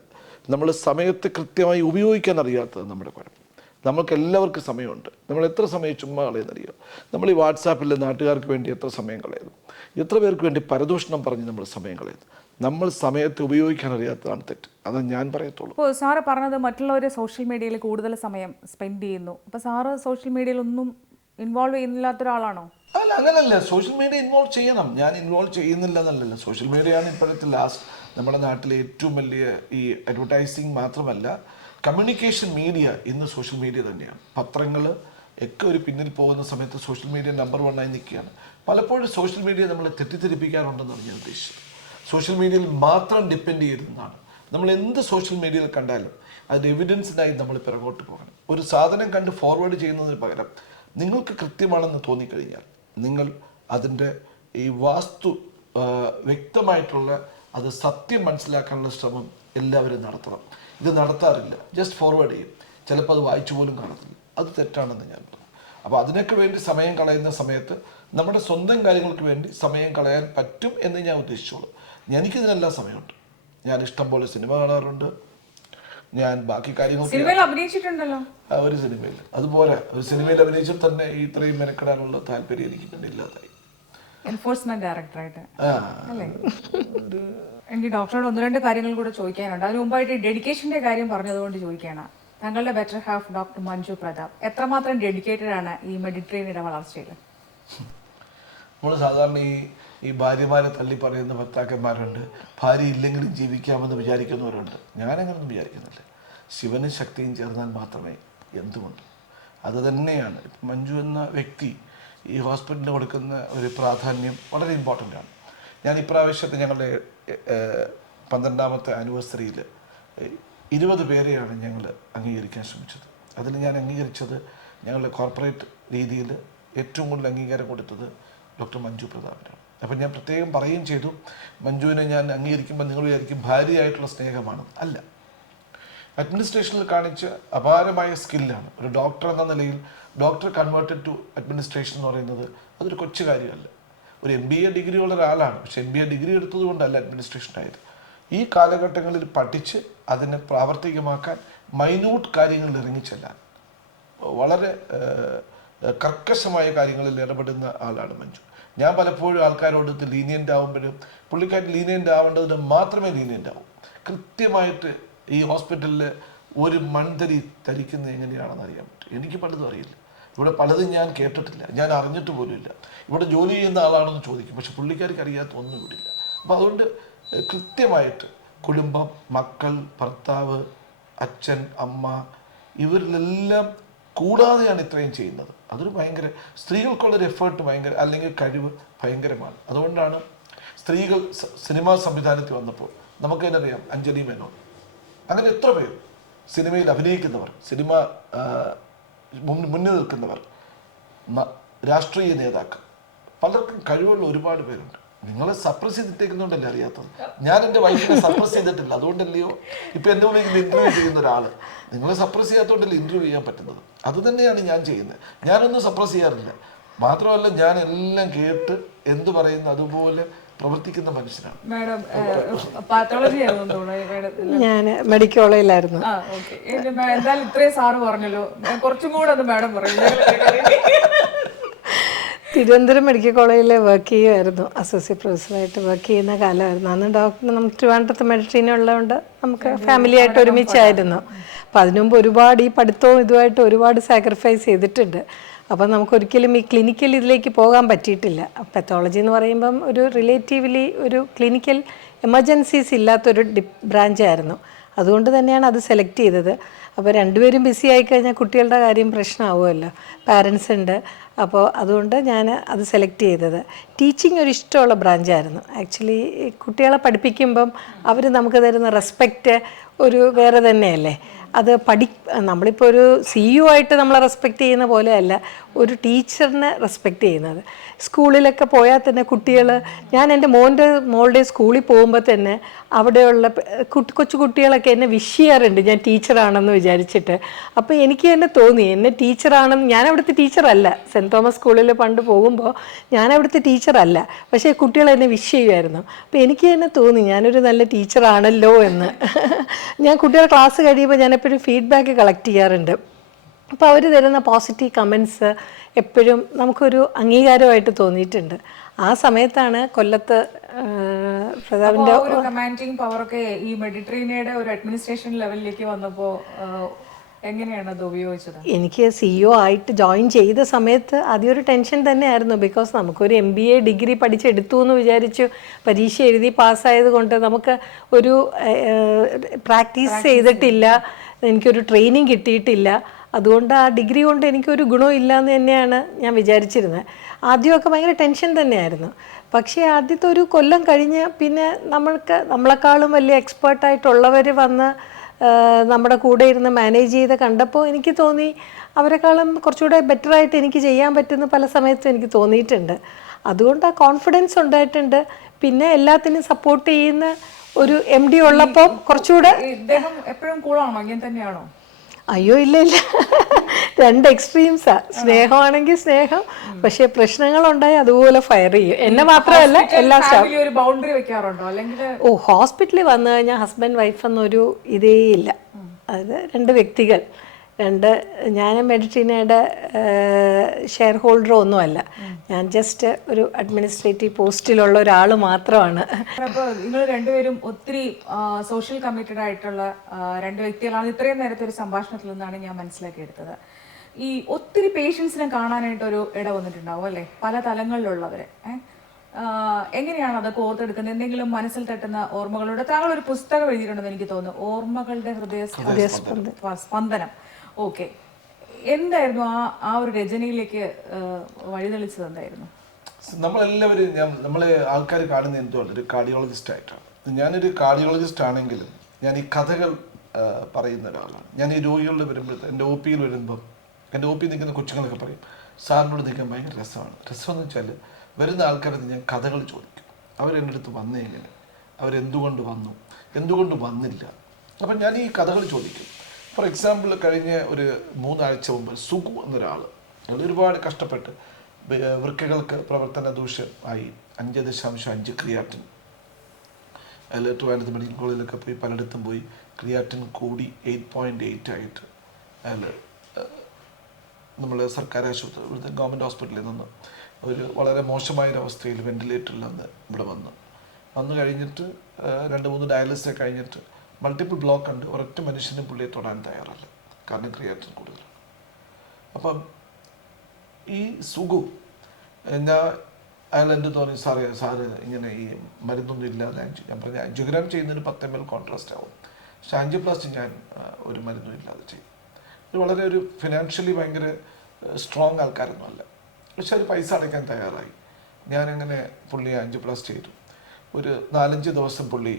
നമ്മൾ സമയത്തെ കൃത്യമായി ഉപയോഗിക്കാൻ അറിയാത്തത് നമ്മുടെ കുഴപ്പം. നമുക്ക് എല്ലാവർക്കും സമയമുണ്ട്. നമ്മൾ എത്ര സമയം ചുമ്മാ കളയുന്നറിയോ? നമ്മൾ ഈ വാട്സാപ്പിൽ നാട്ടുകാർക്ക് വേണ്ടി എത്ര സമയം കളയുന്നു. എത്ര പേർക്ക് വേണ്ടി പരദൂഷണം പറഞ്ഞ് നമ്മൾ സമയം കളയുന്നു. നമ്മൾ സമയത്തെ ഉപയോഗിക്കാൻ അറിയാത്തതാണ് തെറ്റ്. അത് ഞാൻ പറയത്തുള്ളൂ. ഇപ്പോൾ സാറ് പറഞ്ഞത് മറ്റുള്ളവർ സോഷ്യൽ മീഡിയയിൽ കൂടുതൽ സമയം സ്പെൻഡ് ചെയ്യുന്നു. അപ്പോൾ സാറ് സോഷ്യൽ മീഡിയയിലൊന്നും ഇൻവോൾവ് ചെയ്യുന്നില്ലാത്ത ഒരാളാണോ? അല്ല, അങ്ങനല്ല. സോഷ്യൽ മീഡിയ ഇൻവോൾവ് ചെയ്യണം. ഞാൻ ഇൻവോൾവ് ചെയ്യുന്നില്ല എന്നല്ലല്ലോ. സോഷ്യൽ മീഡിയയാണ് ഇപ്പോഴത്തെ നമ്മുടെ നാട്ടിലെ ഏറ്റവും വലിയ ഈ അഡ്വർടൈസിങ് മാത്രമല്ല, കമ്മ്യൂണിക്കേഷൻ മീഡിയ ഇന്ന് സോഷ്യൽ മീഡിയ തന്നെയാണ്. പത്രങ്ങൾ ഒക്കെ ഒരു പിന്നിൽ പോകുന്ന സമയത്ത് സോഷ്യൽ മീഡിയ നമ്പർ 1 ആയി നിൽക്കുകയാണ്. പലപ്പോഴും സോഷ്യൽ മീഡിയ നമ്മളെ തെറ്റിദ്ധരിപ്പിക്കാറുണ്ടെന്നാണ് ഞാൻ ഉദ്ദേശിച്ചത്. സോഷ്യൽ മീഡിയയിൽ മാത്രം ഡിപ്പെൻഡ് ചെയ്യുന്നതാണ്. നമ്മൾ എന്ത് സോഷ്യൽ മീഡിയയിൽ കണ്ടാലും അത് എവിഡൻസിനായി നമ്മൾ പിറകോട്ട് പോകണം. ഒരു സാധനം കണ്ട് ഫോർവേഡ് ചെയ്യുന്നതിന് പകരം നിങ്ങൾക്ക് കൃത്യമാണെന്ന് തോന്നിക്കഴിഞ്ഞാൽ നിങ്ങൾ അതിൻ്റെ ഈ വാസ്തു വ്യക്തമായിട്ടുള്ള അത് സത്യം മനസ്സിലാക്കാനുള്ള ശ്രമം എല്ലാവരും നടത്തണം. ഇത് നടത്താറില്ല, ജസ്റ്റ് ഫോർവേഡ് ചെയ്യും. ചിലപ്പോൾ അത് വായിച്ചു പോലും കാണത്തില്ല. അത് തെറ്റാണെന്ന് ഞാൻ പറഞ്ഞു. അപ്പോൾ അതിനൊക്കെ വേണ്ടി സമയം കളയുന്ന സമയത്ത് നമ്മുടെ സ്വന്തം കാര്യങ്ങൾക്ക് വേണ്ടി സമയം കളയാൻ പറ്റും എന്ന് ഞാൻ ഉദ്ദേശിച്ചോളൂ. എനിക്കിതിനെല്ലാം സമയമുണ്ട്. ഞാൻ ഇഷ്ടം പോലെ സിനിമ കാണാറുണ്ട്. ഞാൻ ബാക്കി കാര്യങ്ങൾ സിനിമയിൽ അഭിനയിച്ചിട്ടുണ്ടല്ലോ. ഒരു സിനിമയിൽ അതുപോലെ ഒരു സിനിമയിൽ അഭിനയിച്ചും തന്നെ ഇത്രയും മെനക്കെടാനുള്ള താല്പര്യം എനിക്ക് കണ്ടില്ലാതായി. എൻഫോഴ്സ്മെന്റ് ഡയറക്ടറായിട്ട് അല്ലേ? എനിക്ക് ഡോക്ടറോട് 1-2 കാര്യങ്ങൾ കൂടെ ചോദിക്കാനുണ്ട്. അതിന് മുമ്പായിട്ട് ഡെഡിക്കേഷന്റെ കാര്യം പറഞ്ഞതുകൊണ്ട് ചോദിക്കുകയാണ്. താങ്കളുടെ better half doctor Manju Pratap എത്രമാത്രം ഡെഡിക്കേറ്റഡ് ആണ് ഈ മെഡിട്രേനിയുടെ വളർച്ചയിൽ? നമ്മൾ സാധാരണ ഈ ഭാര്യമാരെ തള്ളി പറയുന്ന ഭർത്താക്കന്മാരുണ്ട്. ഭാര്യ ഇല്ലെങ്കിലും ജീവിക്കാമെന്ന് വിചാരിക്കുന്നവരുണ്ട്. ഞാനങ്ങനൊന്നും വിചാരിക്കുന്നില്ല. ശിവനും ശക്തിയും ചേർന്നാൽ മാത്രമേ എന്തുമുണ്ട്. അത് തന്നെയാണ് മഞ്ജു എന്ന വ്യക്തി ഈ ഹോസ്പിറ്റലിന് കൊടുക്കുന്ന ഒരു പ്രാധാന്യം വളരെ ഇമ്പോർട്ടൻ്റ് ആണ്. ഞാൻ ഇപ്രാവശ്യത്തെ ഞങ്ങളുടെ 12ാമത്തെ ആനിവേഴ്സറിയിൽ 20 പേരെയാണ് ഞങ്ങൾ അംഗീകരിക്കാൻ ശ്രമിച്ചത്. അതിൽ ഞാൻ അംഗീകരിച്ചത് ഞങ്ങളുടെ കോർപ്പറേറ്റ് രീതിയിൽ ഏറ്റവും കൂടുതൽ അംഗീകാരം കൊടുത്തത് ഡോക്ടർ മഞ്ജു പ്രതാപിനാണ്. അപ്പം ഞാൻ പ്രത്യേകം പറയുകയും ചെയ്തു, മഞ്ജുവിനെ ഞാൻ അംഗീകരിക്കുമ്പോൾ നിങ്ങൾ വിചാരിക്കും ഭാര്യയായിട്ടുള്ള സ്നേഹമാണ്. അല്ല, അഡ്മിനിസ്ട്രേഷനിൽ കാണിച്ച അപാരമായ സ്കില്ലാണ്. ഒരു ഡോക്ടർ എന്ന നിലയിൽ ഡോക്ടർ കൺവേർട്ടഡ് ടു അഡ്മിനിസ്ട്രേഷൻ എന്ന് പറയുന്നത് അതൊരു കൊച്ചു കാര്യമല്ല. ഒരു MBA ഡിഗ്രി ഉള്ള ഒരാളാണ്. പക്ഷെ MBA ഡിഗ്രി എടുത്തത് കൊണ്ടല്ല അഡ്മിനിസ്ട്രേഷൻ ആയത്. ഈ കാലഘട്ടങ്ങളിൽ പഠിച്ച് അതിനെ പ്രാവർത്തികമാക്കാൻ മൈന്യൂട്ട് കാര്യങ്ങളിൽ ഇറങ്ങിച്ചെല്ലാൻ വളരെ കർക്കശമായ കാര്യങ്ങളിൽ ഇടപെടുന്ന ആളാണ് മഞ്ജു. ഞാൻ പലപ്പോഴും ആൾക്കാരോട് ലീനിയൻ്റ് ആവുമ്പോഴും പുള്ളിക്കാരൻ ലീനിയൻ്റ് ആവേണ്ടതിന് മാത്രമേ ലീനിയൻ്റ് ആവും. കൃത്യമായിട്ട് ഈ ഹോസ്പിറ്റലിൽ ഒരു മൺതരി തരിക്കുന്നത് എങ്ങനെയാണെന്ന് അറിയാൻ പറ്റും. എനിക്ക് പലതും അറിയില്ല. ഇവിടെ പലതും ഞാൻ കേട്ടിട്ടില്ല, ഞാൻ അറിഞ്ഞിട്ട് പോലുമില്ല. ഇവിടെ ജോലി ചെയ്യുന്ന ആളാണെന്ന് ചോദിക്കും, പക്ഷെ പുള്ളിക്കാർക്ക് അറിയാത്ത ഒന്നും ഇവിടെ ഇല്ല. അപ്പോൾ അതുകൊണ്ട് കൃത്യമായിട്ട് കുടുംബം, മക്കൾ, ഭർത്താവ്, അച്ഛൻ, അമ്മ ഇവരിലെല്ലാം കൂടാതെയാണ് ഇത്രയും ചെയ്യുന്നത്. അതൊരു ഭയങ്കര സ്ത്രീകൾക്കുള്ളൊരു എഫേർട്ട് ഭയങ്കര, അല്ലെങ്കിൽ കഴിവ് ഭയങ്കരമാണ്. അതുകൊണ്ടാണ് സ്ത്രീകൾ സിനിമാ സംവിധാനത്തിൽ വന്നപ്പോൾ നമുക്ക് തന്നെ അറിയാം, അഞ്ജലി മേനോൻ, അങ്ങനെ എത്ര പേര് സിനിമയിൽ അഭിനയിക്കുന്നവർ, സിനിമ മുന്നിൽ നിൽക്കുന്നവർ, രാഷ്ട്രീയ നേതാക്കൾ, പലർക്കും കഴിവുള്ള ഒരുപാട് പേരുണ്ട്. നിങ്ങളെ സപ്രസ് ചെയ്തിട്ടേക്കുന്നുണ്ടല്ലേ അറിയാത്തത്. ഞാൻ എൻ്റെ വൈഫിനെ സപ്രസ് ചെയ്തിട്ടില്ല, അതുകൊണ്ടല്ലയോ ഇപ്പം എൻ്റെ വിളിക്കുന്ന ഇൻ്റർവ്യൂ ചെയ്യുന്ന ഒരാൾ. നിങ്ങളെ സപ്രസ് ചെയ്യാത്തതുകൊണ്ടല്ലേ ഇൻ്റർവ്യൂ ചെയ്യാൻ പറ്റുന്നത്. അത് തന്നെയാണ് ഞാൻ ചെയ്യുന്നത്. ഞാനൊന്നും സപ്രസ് ചെയ്യാറില്ല. മാത്രമല്ല ഞാൻ എല്ലാം കേട്ട് എന്ത് പറയുന്നു അതുപോലെ പ്രവർത്തിക്കുന്ന മനുഷ്യനാണ്. ഞാൻ മെഡിക്കൽ കോളേജിലായിരുന്നു. എന്തായാലും ഇത്രയും സാറ് പറഞ്ഞല്ലോ, കുറച്ചും കൂടെ അത് മാഡം പറയും. തിരുവനന്തപുരം മെഡിക്കൽ കോളേജിൽ വർക്ക് ചെയ്യുമായിരുന്നു. അസോസിയേറ്റ് പ്രൊഫസറായിട്ട് വർക്ക് ചെയ്യുന്ന കാലമായിരുന്നു. അന്ന് ഡോക്ടർ നമുക്ക് ട്രിവാൻഡ്രത്ത് മെഡിട്രീന ഉള്ളതുകൊണ്ട് നമുക്ക് ഫാമിലിയായിട്ട് ഒരുമിച്ചായിരുന്നു. അപ്പോൾ അതിനുമുമ്പ് ഒരുപാട് ഈ പഠിത്തവും ഇതുമായിട്ട് ഒരുപാട് സാക്രിഫൈസ് ചെയ്തിട്ടുണ്ട്. അപ്പം നമുക്കൊരിക്കലും ഈ ക്ലിനിക്കൽ ഇതിലേക്ക് പോകാൻ പറ്റിയിട്ടില്ല. പത്തോളജി എന്ന് പറയുമ്പം ഒരു റിലേറ്റീവ്ലി ഒരു ക്ലിനിക്കൽ എമർജൻസീസ് ഇല്ലാത്തൊരു ബ്രാഞ്ചായിരുന്നു. അതുകൊണ്ട് തന്നെയാണ് അത് സെലക്ട് ചെയ്തത്. അപ്പോൾ രണ്ടുപേരും ബിസി ആയിക്കഴിഞ്ഞാൽ കുട്ടികളുടെ കാര്യം പ്രശ്നമാവുമല്ലോ, പാരൻസ് ഉണ്ട്. അപ്പോൾ അതുകൊണ്ട് ഞാൻ അത് സെലക്ട് ചെയ്തത്. ടീച്ചിങ് ഒരു ഇഷ്ടമുള്ള ബ്രാഞ്ചായിരുന്നു. ആക്ച്വലി കുട്ടികളെ പഠിപ്പിക്കുമ്പം അവർ നമുക്ക് തരുന്ന റെസ്പെക്റ്റ് ഒരു വേറെ തന്നെയല്ലേ. അത് നമ്മളിപ്പോൾ ഒരു CEO ആയിട്ട് നമ്മളെ റെസ്പെക്റ്റ് ചെയ്യുന്ന പോലെയല്ല ഒരു ടീച്ചറിനെ റെസ്പെക്റ്റ് ചെയ്യുന്നത്. സ്കൂളിലൊക്കെ പോയാൽ തന്നെ കുട്ടികൾ, ഞാൻ എൻ്റെ മോളുടെ സ്കൂളിൽ പോകുമ്പോൾ തന്നെ അവിടെയുള്ള കൊച്ചു കുട്ടികളൊക്കെ എന്നെ വിഷ് ചെയ്യാറുണ്ട് ഞാൻ ടീച്ചറാണെന്ന് വിചാരിച്ചിട്ട്. അപ്പോൾ എനിക്ക് തന്നെ തോന്നി എന്നെ ടീച്ചറാണെന്ന്. ഞാൻ അവിടുത്തെ ടീച്ചറല്ല, സെൻറ്റ് തോമസ് സ്കൂളിൽ പണ്ട് പോകുമ്പോൾ ഞാൻ അവിടുത്തെ ടീച്ചറല്ല, പക്ഷേ കുട്ടികൾ എന്നെ വിഷ് ചെയ്യുമായിരുന്നു. അപ്പോൾ എനിക്ക് തന്നെ തോന്നി ഞാനൊരു നല്ല ടീച്ചറാണല്ലോ എന്ന്. ഞാൻ കുട്ടികളുടെ ക്ലാസ് കഴിയുമ്പോൾ ഞാൻ എപ്പോഴും ഫീഡ്ബാക്ക് കളക്ട് ചെയ്യാറുണ്ട്. അപ്പോൾ അവർ തരുന്ന പോസിറ്റീവ് കമൻസ് എപ്പോഴും നമുക്കൊരു അംഗീകാരമായിട്ട് തോന്നിയിട്ടുണ്ട്. ആ സമയത്താണ് കൊല്ലത്ത് പ്രതാപിൻ്റെ ഒരു കമാൻഡിങ് പവറൊക്കെ ഈ മെഡിട്രീനയുടെ ഒരു അഡ്മിനിസ്ട്രേഷൻ ലെവലിലേക്ക് വന്നപ്പോൾ എങ്ങനെയാണ് അത് ഉപയോഗിച്ചത്? എനിക്ക് CEO ആയിട്ട് ജോയിൻ ചെയ്ത സമയത്ത് ആദ്യം ഒരു ടെൻഷൻ തന്നെയായിരുന്നു. ബിക്കോസ് നമുക്കൊരു MBA ഡിഗ്രി പഠിച്ചെടുത്തു എന്ന് വിചാരിച്ചു, പരീക്ഷ എഴുതി പാസ്സായത് കൊണ്ട് നമുക്ക് ഒരു പ്രാക്ടീസ് ചെയ്തിട്ടില്ല, എനിക്കൊരു ട്രെയിനിങ് കിട്ടിയിട്ടില്ല, അതുകൊണ്ട് ആ ഡിഗ്രി കൊണ്ട് എനിക്കൊരു ഗുണവും ഇല്ല എന്ന് തന്നെയാണ് ഞാൻ വിചാരിച്ചിരുന്നത്. ആദ്യമൊക്കെ ഭയങ്കര ടെൻഷൻ തന്നെയായിരുന്നു. പക്ഷേ ആദ്യത്തെ ഒരു കൊല്ലം കഴിഞ്ഞ് പിന്നെ നമ്മളെക്കാളും വലിയ എക്സ്പേർട്ടായിട്ടുള്ളവർ വന്ന് നമ്മുടെ കൂടെ ഇരുന്ന് മാനേജ് ചെയ്ത് കണ്ടപ്പോൾ എനിക്ക് തോന്നി അവരെക്കാളും കുറച്ചുകൂടെ ബെറ്ററായിട്ട് എനിക്ക് ചെയ്യാൻ പറ്റുന്ന പല സമയത്തും എനിക്ക് തോന്നിയിട്ടുണ്ട്. അതുകൊണ്ട് ആ കോൺഫിഡൻസ് ഉണ്ടായിട്ടുണ്ട്. പിന്നെ എല്ലാത്തിനും സപ്പോർട്ട് ചെയ്യുന്ന ഒരു MD ഉള്ളപ്പോൾ കുറച്ചുകൂടെ. ഇദ്ദേഹം എപ്പോഴും കൂളാണോ, അങ്ങനെ തന്നെയാണോ? അയ്യോ ഇല്ല ഇല്ല, രണ്ട് എക്സ്ട്രീംസാ. സ്നേഹമാണെങ്കിൽ സ്നേഹം, പക്ഷെ പ്രശ്നങ്ങളുണ്ടായി അതുപോലെ ഫയർ ചെയ്യും. എന്നെ മാത്രമല്ല എല്ലാ സ്റ്റാഫ്. ഒരു ബൗണ്ടറി വെക്കാറുണ്ടോ അല്ലെങ്കിൽ? ഹോസ്പിറ്റലിൽ വന്നു കഴിഞ്ഞാൽ ഹസ്ബൻഡ് വൈഫ് എന്നൊരു ഇതേ ഇല്ല. അത് രണ്ട് വ്യക്തികൾ, ഞാൻ മെഡിട്രീനയുടെ ഷെയർ ഹോൾഡറോ ഒന്നുമല്ല, ഞാൻ ജസ്റ്റ് ഒരു അഡ്മിനിസ്ട്രേറ്റീവ് പോസ്റ്റിലുള്ള ഒരാൾ മാത്രമാണ്. അപ്പോൾ നിങ്ങൾ രണ്ടുപേരും ഒത്തിരി സോഷ്യൽ കമ്മിറ്റഡ് ആയിട്ടുള്ള രണ്ട് വ്യക്തികളാണ്. ഇത്രയും നേരത്തെ ഒരു സംഭാഷണത്തിൽ നിന്നാണ് ഞാൻ മനസ്സിലാക്കിയെടുത്തത്. ഈ ഒത്തിരി പേഷ്യൻസിനെ കാണാനായിട്ടൊരു ഇട വന്നിട്ടുണ്ടാവും അല്ലേ, പല തലങ്ങളിലുള്ളവരെ. എങ്ങനെയാണ് അതൊക്കെ ഓർത്തെടുക്കുന്നത്? എന്തെങ്കിലും മനസ്സിൽ തട്ടുന്ന ഓർമ്മകളോട്? താങ്കൾ ഒരു പുസ്തകം എഴുതിയിട്ടുണ്ടെന്ന് എനിക്ക് തോന്നുന്നു, ഓർമ്മകളുടെ ഹൃദയസ്പന്ദനം. ഓക്കെ, എന്തായിരുന്നു ആ ഒരു രചനയിലേക്ക് വഴിതെളിച്ചത്? എന്തായിരുന്നു? നമ്മളെല്ലാവരും നമ്മളെ ആൾക്കാർ കാണുന്ന എന്തുകൊണ്ട് ഒരു കാർഡിയോളജിസ്റ്റ് ആയിട്ടാണ്. ഞാനൊരു കാർഡിയോളജിസ്റ്റ് ആണെങ്കിലും ഞാൻ ഈ കഥകൾ പറയുന്ന ഒരാളാണ്. ഞാൻ ഈ രോഗികളുടെ വരുമ്പോൾ എൻ്റെ OP വരുമ്പോൾ എൻ്റെ OP നിൽക്കുന്ന കൊച്ചുങ്ങളൊക്കെ പറയും, സാറിനോട് നിൽക്കാൻ ഭയങ്കര രസമാണ്. രസമെന്ന് വെച്ചാൽ വരുന്ന ആൾക്കാരത് ഞാൻ കഥകൾ ചോദിക്കും. അവരെൻ്റെ അടുത്ത് വന്നേ എങ്ങനെ, അവരെന്തുകൊണ്ട് വന്നു, എന്തുകൊണ്ട് വന്നില്ല. അപ്പം ഞാൻ ഈ കഥകൾ ചോദിക്കും. ഫോർ എക്സാമ്പിൾ, കഴിഞ്ഞ ഒരു 3 ആഴ്ച മുമ്പ് സുഗു എന്നൊരാൾ ഒരുപാട് കഷ്ടപ്പെട്ട് വൃക്കകൾക്ക് പ്രവർത്തന ദൂഷ്യം ആയി 5.5 ക്രിയാറ്റിൻ, അതിൽ ട്രിവാൻഡ്രത്ത് മെഡിക്കൽ കോളേജിലൊക്കെ പോയി പലയിടത്തും പോയി ക്രിയാറ്റിൻ കൂടി 8.8 ആയിട്ട് അയാൾ നമ്മൾ സർക്കാർ ആശുപത്രി, ഇവിടുത്തെ ഗവൺമെൻറ് ഹോസ്പിറ്റലിൽ നിന്ന് ഒരു വളരെ മോശമായൊരവസ്ഥയിൽ വെന്റിലേറ്ററിൽ നിന്ന് ഇവിടെ വന്നു കഴിഞ്ഞിട്ട് 2-3 ഡയാലിസിസ് കഴിഞ്ഞിട്ട് മൾട്ടിപ്പിൾ ബ്ലോക്ക് ഉണ്ട്. ഒരൊറ്റ മനുഷ്യനും പുള്ളിയെ തൊടാൻ തയ്യാറല്ല, കാരണം ക്രിയാറ്റിൻ കൂടുതലാണ്. അപ്പം ഈ സുഗു അയാൾ എൻ്റെ തോന്നി, സാറ് ഇങ്ങനെ ഈ മരുന്നൊന്നും ഇല്ലാതെ ഞാൻ പറഞ്ഞ ആൻജിയോഗ്രാം ചെയ്യുന്നതിന് 10 ml കോൺട്രാസ്റ്റ് ആവും, പക്ഷെ ആൻജിയോപ്ലാസ്റ്റി ഞാൻ ഒരു മരുന്നും ഇല്ലാതെ ചെയ്യും. ഇത് വളരെ ഒരു ഫിനാൻഷ്യലി ഭയങ്കര സ്ട്രോങ് ആൾക്കാരൊന്നും അല്ല, പക്ഷെ അവർ പൈസ അടയ്ക്കാൻ തയ്യാറായി. ഞാനങ്ങനെ പുള്ളിയെ ആൻജിയോപ്ലാസ്റ്റി ചെയ്തു. ഒരു 4-5 ദിവസം പുള്ളി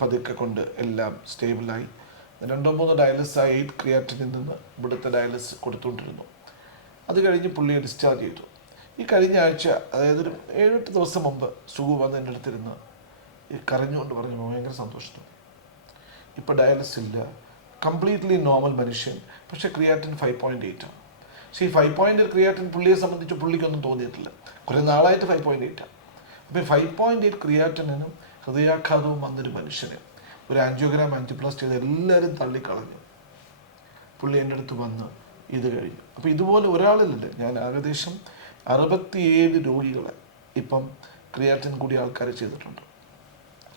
പതുക്കെ കൊണ്ട് എല്ലാം സ്റ്റേബിളായി. 2-3 ഡയാലിസിസ് 8 ക്രിയാറ്റിനിൽ നിന്ന് ഇവിടുത്തെ ഡയാലിസിസ് കൊടുത്തുകൊണ്ടിരുന്നു. അത് കഴിഞ്ഞ് പുള്ളിയെ ഡിസ്ചാർജ് ചെയ്തു. ഈ കഴിഞ്ഞ ആഴ്ച, അതായത് ഒരു 7-8 ദിവസം മുമ്പ് സുഗു വന്ന് എൻ്റെ അടുത്തിരുന്ന് ഈ കരഞ്ഞുകൊണ്ട് പറഞ്ഞു, ഭയങ്കര സന്തോഷം, ഇപ്പോൾ ഡയാലിസിസ് ഇല്ല, കംപ്ലീറ്റ്ലി നോർമൽ മനുഷ്യൻ, പക്ഷേ ക്രിയാറ്റിൻ 5.8 ആണ്. പക്ഷേ ഈ 5.8 ക്രിയാറ്റിൻ പുള്ളിയെ സംബന്ധിച്ച് പുള്ളിക്കൊന്നും തോന്നിയിട്ടില്ല, കുറേ നാളായിട്ട് 5.8 ആണ്. അപ്പോൾ ഈ 5.8 ക്രിയാറ്റിനും ഹൃദയാഘാതവും വന്നൊരു മനുഷ്യന് ഒരു ആൻജിയോപ്ലാസ്റ്റി ചെയ്ത് എല്ലാവരും തള്ളിക്കളഞ്ഞു. പുള്ളി എൻ്റെ അടുത്ത് വന്ന് ഇത് കഴിഞ്ഞു. അപ്പോൾ ഇതുപോലെ ഒരാളിലുണ്ട്, ഞാൻ ഏകദേശം 67 രോഗികളെ ഇപ്പം ക്രിയാറ്റിൻ കൂടി ആൾക്കാർ ചെയ്തിട്ടുണ്ട്.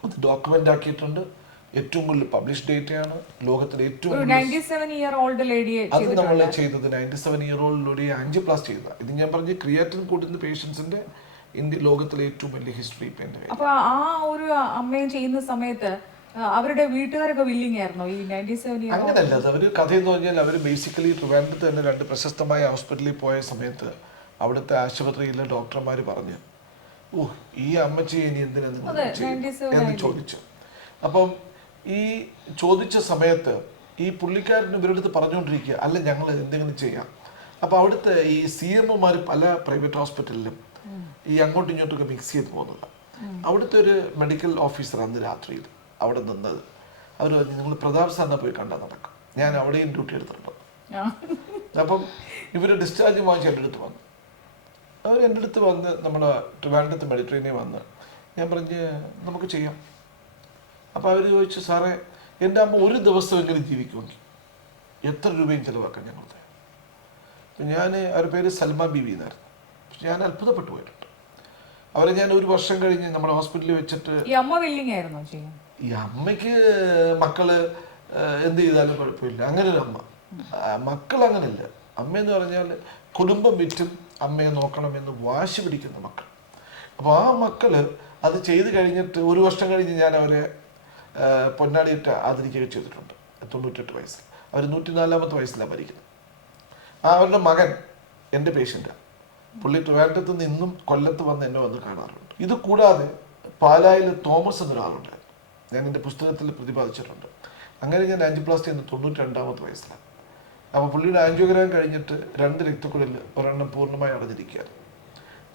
അത് ഡോക്യുമെൻ്റ് ആക്കിയിട്ടുണ്ട്. ഏറ്റവും കൂടുതൽ പബ്ലിഷ് ഡേറ്റയാണ് ലോകത്തിലെ ഏറ്റവും. അത് നമ്മൾ ചെയ്തത് 97-year-old ആൻജിയോപ്ലാസ്റ്റി ചെയ്ത. ഇത് ഞാൻ പറഞ്ഞ ക്രിയാറ്റിൻ കൂടുന്ന പേഷ്യൻസിന്റെ ഇന്ത്യ ലോകത്തിലെ ഏറ്റവും വലിയ ഹിസ്റ്ററി. അപ്പോൾ ആ ഒരു അമ്മയും ചെയ്യുന്ന സമയത്ത് അവരുടെ വീട്ടുകാരൊക്കെ വില്ലിങ് ആയിരുന്നോ ഈ 97? അങ്ങനെയല്ല, അവർ കഥ എന്ന് പറഞ്ഞാൽ അവർ ബേസിക്കലി ട്രിവാൻഡ്രത്ത് തന്നെ 2 പ്രശസ്തമായ ഹോസ്പിറ്റലിൽ പോയ സമയത്ത് അവിടുത്തെ ആശുപത്രിയിലെ ഡോക്ടർമാർ പറഞ്ഞു, ഈ അമ്മച്ചി ഇനി എന്തിനാണ് എന്ന് ചോദിച്ചു. അപ്പം ഈ ചോദിച്ച സമയത്ത് ഈ പുള്ളിക്കാരൻ ഇവരുടെ അടുത്ത് പറഞ്ഞുകൊണ്ടിരിക്കുക, അല്ല ഞങ്ങൾ എന്തെങ്കിലും ചെയ്യാം. അപ്പോൾ അവിടുത്തെ ഈ CMOമാർ പല പ്രൈവറ്റ് ഹോസ്പിറ്റലിലും ഈ അങ്ങോട്ടും ഇങ്ങോട്ടൊക്കെ മിക്സ് ചെയ്ത് പോകുന്നത്. അവിടുത്തെ ഒരു മെഡിക്കൽ ഓഫീസർ അന്ന് രാത്രിയിൽ അവിടെ നിന്നത്, അവർ പറഞ്ഞു, നിങ്ങൾ പ്രതാപ് സാറിനെ പോയി കണ്ടാൽ നടക്കും, ഞാൻ അവിടെയും ഡ്യൂട്ടി എടുത്തിട്ടുണ്ട്. അപ്പം ഇവർ ഡിസ്ചാർജ് വാങ്ങിച്ച് എൻ്റെ അടുത്ത് വന്നു. അവർ എൻ്റെ അടുത്ത് വന്ന് നമ്മളെ ട്രിവാൻഡ്രത്ത് മെഡിട്രീനിൽ വന്ന് ഞാൻ പറഞ്ഞ് നമുക്ക് ചെയ്യാം. അപ്പോൾ അവർ ചോദിച്ചു, സാറേ എൻ്റെ അമ്മ ഒരു ദിവസമെങ്കിലും ജീവിക്കുമെങ്കിൽ എത്ര രൂപയും ചിലവാക്കാൻ ഞങ്ങൾ അവരുടെ പേര് സൽമ ബീവി എന്നായിരുന്നു. പക്ഷെ ഞാൻ അത്ഭുതപ്പെട്ടു പോയിട്ടുണ്ട്. അവരെ ഞാൻ ഒരു വർഷം കഴിഞ്ഞ് നമ്മുടെ ഹോസ്പിറ്റലിൽ വെച്ചിട്ട്, ഈ അമ്മ വില്ലിങ് ആയിരുന്നോ ചെയ്യാൻ? ഈ അമ്മയ്ക്ക് മക്കള് എന്ത് ചെയ്താലും കുഴപ്പമില്ല, അങ്ങനെ ഒരു അമ്മ. മക്കൾ അങ്ങനെയല്ല. അമ്മയെന്ന് പറഞ്ഞാൽ കുടുംബം വിറ്റും അമ്മയെ നോക്കണമെന്ന് വാശി പിടിക്കുന്ന മക്കൾ. അപ്പോൾ ആ മക്കള് അത് ചെയ്ത് കഴിഞ്ഞിട്ട് ഒരു വർഷം കഴിഞ്ഞ് ഞാൻ അവരെ പൊന്നാടിയിട്ട് ആദരിക്കുകയും ചെയ്തിട്ടുണ്ട്. 98 വയസ്സിൽ. അവർ 104ാമത്തെ വയസ്സിലാണ് മരിക്കുന്നത്. അവരുടെ മകൻ എൻ്റെ പേഷ്യൻ്റാണ്. പുള്ളി ട്രിവാൻഡ്രത്ത് നിന്ന് ഇന്നും കൊല്ലത്ത് വന്ന് എന്നെ വന്ന് കാണാറുണ്ട്. ഇത് കൂടാതെ പാലായിൽ തോമസ് എന്നൊരാളുണ്ടായിരുന്നു. ഞാൻ എൻ്റെ പുസ്തകത്തിൽ പ്രതിപാദിച്ചിട്ടുണ്ട്. അങ്ങനെ ഞാൻ ആൻജിയോപ്ലാസ്റ്റി ചെയ്യുന്ന 92ാമത്തെ വയസ്സിലാണ്. അപ്പോൾ പുള്ളിയുടെ ആൻജിയോഗ്രാം കഴിഞ്ഞിട്ട് 2 രക്തക്കുഴലിൽ ഒരെണ്ണം പൂർണ്ണമായി അടഞ്ഞിരിക്കുകയായിരുന്നു.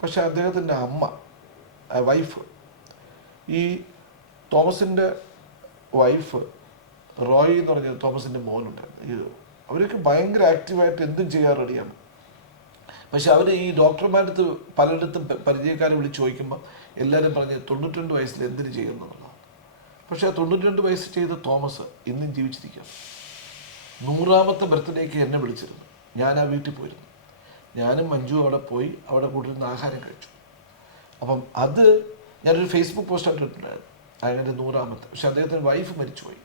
പക്ഷെ അദ്ദേഹത്തിൻ്റെ അമ്മ, വൈഫ്, ഈ തോമസിൻ്റെ വൈഫ് റോയി എന്ന് പറഞ്ഞ തോമസിൻ്റെ മോനുണ്ടായിരുന്നു. അവരൊക്കെ ഭയങ്കര ആക്റ്റീവായിട്ട് എന്തും ചെയ്യാൻ റെഡിയാണ്. പക്ഷെ അവർ ഈ ഡോക്ടർമാരുടെ അടുത്ത് പലയിടത്തും പരിചയക്കാരെ വിളിച്ച് ചോദിക്കുമ്പോൾ എല്ലാവരും പറഞ്ഞ് 92 വയസ്സിൽ എന്തിനു ചെയ്യുന്നു എന്നുള്ളതാണ്. പക്ഷേ ആ 92 വയസ്സ് ചെയ്ത തോമസ് ഇന്നും ജീവിച്ചിരിക്കുകയാണ്. 100ാമത്തെ ബർത്ത്ഡേക്ക് എന്നെ വിളിച്ചിരുന്നു. ഞാൻ ആ വീട്ടിൽ പോയിരുന്നു. ഞാനും മഞ്ജു അവിടെ പോയി അവിടെ കൂട്ടിരുന്ന് ആഹാരം കഴിച്ചു. അപ്പം അത് ഞാനൊരു ഫേസ്ബുക്ക് പോസ്റ്റായിട്ട് ഇട്ടിട്ടുണ്ടായിരുന്നു. അതിൻ്റെ 100ാമത്തെ. പക്ഷെ അദ്ദേഹത്തിൻ്റെ വൈഫ് മരിച്ചുപോയി.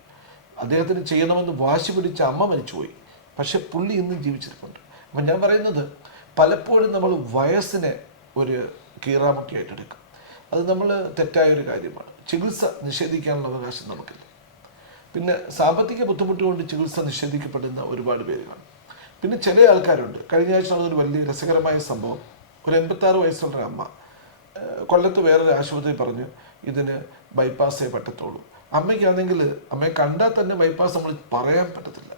അദ്ദേഹത്തിന് ചെയ്യണമെന്ന് വാശി പിടിച്ച അമ്മ മരിച്ചുപോയി. പക്ഷെ പുള്ളി ഇന്നും ജീവിച്ചിരിപ്പുണ്ട്. അപ്പം ഞാൻ പറയുന്നത്, പലപ്പോഴും നമ്മൾ വയസ്സിനെ ഒരു കീറാമുട്ടിയായിട്ട് എടുക്കും. അത് നമ്മൾ തെറ്റായൊരു കാര്യമാണ്. ചികിത്സ നിഷേധിക്കാനുള്ള അവകാശം നമുക്കില്ല. പിന്നെ സാമ്പത്തിക ബുദ്ധിമുട്ട് കൊണ്ട് ചികിത്സ നിഷേധിക്കപ്പെടുന്ന ഒരുപാട് പേര് കാണും. പിന്നെ ചില ആൾക്കാരുണ്ട്. കഴിഞ്ഞ ആഴ്ച നടന്നൊരു വലിയ രസകരമായ സംഭവം. ഒരു 86 വയസ്സുള്ള അമ്മ കൊല്ലത്ത് വേറൊരു ആശുപത്രി പറഞ്ഞു ഇതിന് ബൈപ്പാസേ പറ്റത്തുള്ളൂ. അമ്മയ്ക്കാണെങ്കിൽ അമ്മയെ കണ്ടാൽ തന്നെ ബൈപ്പാസ് നമ്മൾ പറയാൻ പറ്റത്തില്ല.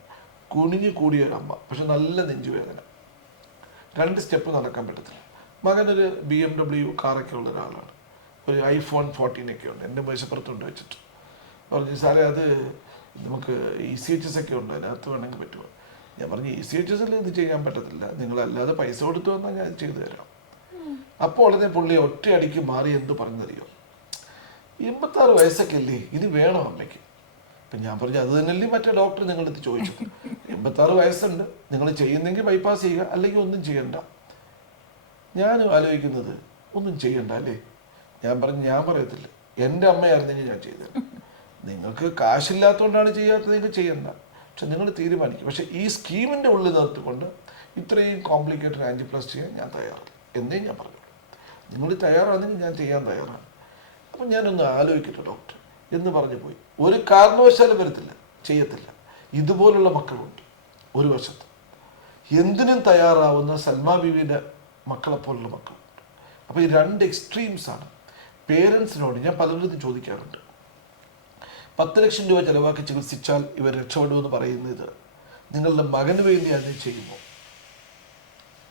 കുനിഞ്ഞു കൂടിയ ഒരു അമ്മ, പക്ഷെ നല്ല നെഞ്ചുവേദന, 2 സ്റ്റെപ്പ് നടക്കാൻ പറ്റത്തില്ല. മകനൊരു BMW കാറൊക്കെ ഉള്ള ഒരാളാണ്. ഒരു iPhone 14 ഒക്കെ ഉണ്ട്. എൻ്റെ മേശപ്പുറത്തുകൊണ്ട് വെച്ചിട്ട് പറഞ്ഞു, സാറേ അത് നമുക്ക് ECHS ഒക്കെ ഉണ്ട്, അതിനകത്ത് വേണമെങ്കിൽ പറ്റുമോ? ഞാൻ പറഞ്ഞു, ECHSൽ ഇത് ചെയ്യാൻ പറ്റത്തില്ല, നിങ്ങളല്ലാതെ പൈസ കൊടുത്തു വന്നാൽ ഞാൻ ചെയ്തു തരാം. അപ്പോൾ ഉടനെ പുള്ളി ഒറ്റയടിക്ക് മാറി എന്ത് പറഞ്ഞറിയോ, 86 വയസ്സൊക്കെ അല്ലേ, ഇനി വേണോ അമ്മയ്ക്ക്? അപ്പം ഞാൻ പറഞ്ഞു, അത് തന്നെയല്ലേ മറ്റേ ഡോക്ടർ നിങ്ങളടുത്ത് ചോദിച്ചു. 86 വയസ്സുണ്ട്, നിങ്ങൾ ചെയ്യുന്നെങ്കിൽ ബൈപ്പാസ് ചെയ്യുക, അല്ലെങ്കിൽ ഒന്നും ചെയ്യണ്ട. ഞാൻ ആലോചിക്കുന്നത്, ഒന്നും ചെയ്യണ്ട അല്ലേ? ഞാൻ പറഞ്ഞു, ഞാൻ പറയത്തില്ല, എൻ്റെ അമ്മയായിരുന്നെങ്കിൽ ഞാൻ ചെയ്തത്. നിങ്ങൾക്ക് കാശില്ലാത്തതുകൊണ്ടാണ് ചെയ്യാത്തതെങ്കിൽ ചെയ്യണ്ട, പക്ഷെ നിങ്ങൾ തീരുമാനിക്കും. പക്ഷെ ഈ സ്കീമിൻ്റെ ഉള്ളിൽ നിർത്തിക്കൊണ്ട് ഇത്രയും കോംപ്ലിക്കേറ്റഡ് ആൻജിയോപ്ലാസ്റ്റി ചെയ്യാൻ ഞാൻ തയ്യാറല്ല എന്നേ ഞാൻ പറഞ്ഞു. നിങ്ങൾ തയ്യാറാണെങ്കിൽ ഞാൻ ചെയ്യാൻ തയ്യാറാണ്. അപ്പം ഞാനൊന്ന് ആലോചിക്കട്ടെ ഡോക്ടർ എന്ന് പറഞ്ഞു പോയി. ഒരു കാരണവശാലും വരത്തില്ല, ചെയ്യത്തില്ല. ഇതുപോലുള്ള മക്കളുണ്ട് ഒരു വശത്ത്. എന്തിനും തയ്യാറാവുന്ന സൽമാ ബീവിയുടെ മക്കളെപ്പോലുള്ള മക്കളുണ്ട്. അപ്പോൾ ഈ 2 എക്സ്ട്രീംസാണ്. പേരൻസിനോട് ഞാൻ പലരും ചോദിക്കാറുണ്ട്, 10 ലക്ഷം രൂപ ചിലവാക്കി ചികിത്സിച്ചാൽ ഇവർ രക്ഷപ്പെടുമെന്ന് പറയുന്നത് നിങ്ങളുടെ മകന് വേണ്ടി അത് ചെയ്യുമോ?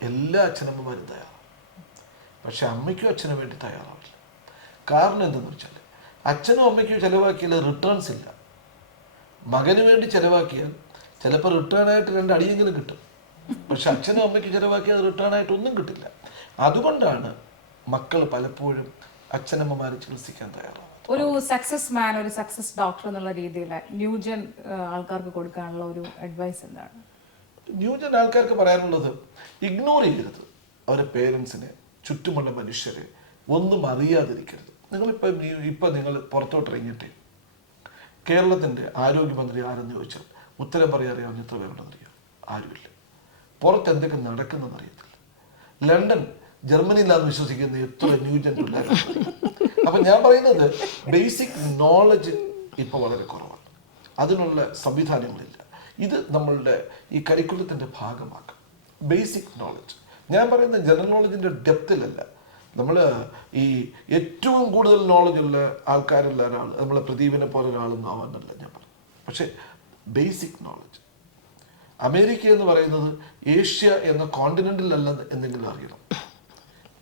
എല്ലാ അച്ഛനമ്മമാരും തയ്യാറാവും. പക്ഷെ അമ്മയ്ക്കും അച്ഛനും വേണ്ടി തയ്യാറാവില്ല. കാരണം എന്തെന്ന് വെച്ചാൽ, അച്ഛനും അമ്മയ്ക്കും ചിലവാക്കിയാൽ റിട്ടേൺസ് ഇല്ല. മകന് വേണ്ടി ചിലവാക്കിയാൽ ചിലപ്പോൾ റിട്ടേണായിട്ട് 2 അടിയെങ്കിലും കിട്ടും. പക്ഷെ അച്ഛനും അമ്മയ്ക്കും ചിലവാക്കിയാൽ റിട്ടേണായിട്ട് ഒന്നും കിട്ടില്ല. അതുകൊണ്ടാണ് മക്കൾ പലപ്പോഴും അച്ഛനമ്മമാരെ ചികിത്സിക്കാൻ തയ്യാറാവും. ഒരു സക്സസ് മാൻ, ഒരു സക്സസ് ഡോക്ടർ എന്നുള്ള രീതിയിൽ ന്യൂജൻ ആൾക്കാർക്ക് കൊടുക്കാനുള്ള ഒരു അഡ്വൈസ് എന്താണ്? ന്യൂജൻ ആൾക്കാർക്ക് പറയാനുള്ളത്, ഇഗ്നോർ ചെയ്യരുത് അവരുടെ പേരൻസിനെ, ചുറ്റുമുള്ള മനുഷ്യരെ, ഒന്നും അറിയാതിരിക്കരുത്. ഇപ്പം നിങ്ങൾ പുറത്തോട്ടിറങ്ങിയിട്ട് കേരളത്തിൻ്റെ ആരോഗ്യമന്ത്രി ആരെന്ന് ചോദിച്ചാൽ ഉത്തരം പറയാൻ അറിയാവുന്ന എത്ര പേരുണ്ടെന്നറിയാം? ആരുമില്ല. പുറത്ത് എന്തൊക്കെ നടക്കുന്നതെന്ന് അറിയത്തില്ല. ലണ്ടൻ, ജർമ്മനിയിലാന്ന് വിശ്വസിക്കുന്ന എത്ര ന്യൂജൻ പിള്ളേരുണ്ട്. അപ്പം ഞാൻ പറയുന്നത്, ബേസിക് നോളജ് ഇപ്പോൾ വളരെ കുറവാണ്. അതിനുള്ള സംവിധാനങ്ങളില്ല. ഇത് നമ്മളുടെ ഈ കരിക്കുലത്തിൻ്റെ ഭാഗമാക്കാം. ബേസിക് നോളജ്, ഞാൻ പറയുന്ന ജനറൽ നോളജിൻ്റെ ഡെപ്തിലല്ല. നമ്മൾ ഈ ഏറ്റവും കൂടുതൽ നോളജുള്ള ആൾക്കാരുള്ള ഒരാൾ, നമ്മളെ പ്രദീപിനെ പോലെ ഒരാളൊന്നും ആവാനല്ല ഞാൻ പറഞ്ഞു. പക്ഷേ ബേസിക് നോളജ്. അമേരിക്ക എന്ന് പറയുന്നത് ഏഷ്യ എന്ന കോണ്ടിനെൻറ്റിലല്ല എന്തെങ്കിലും അറിയണം,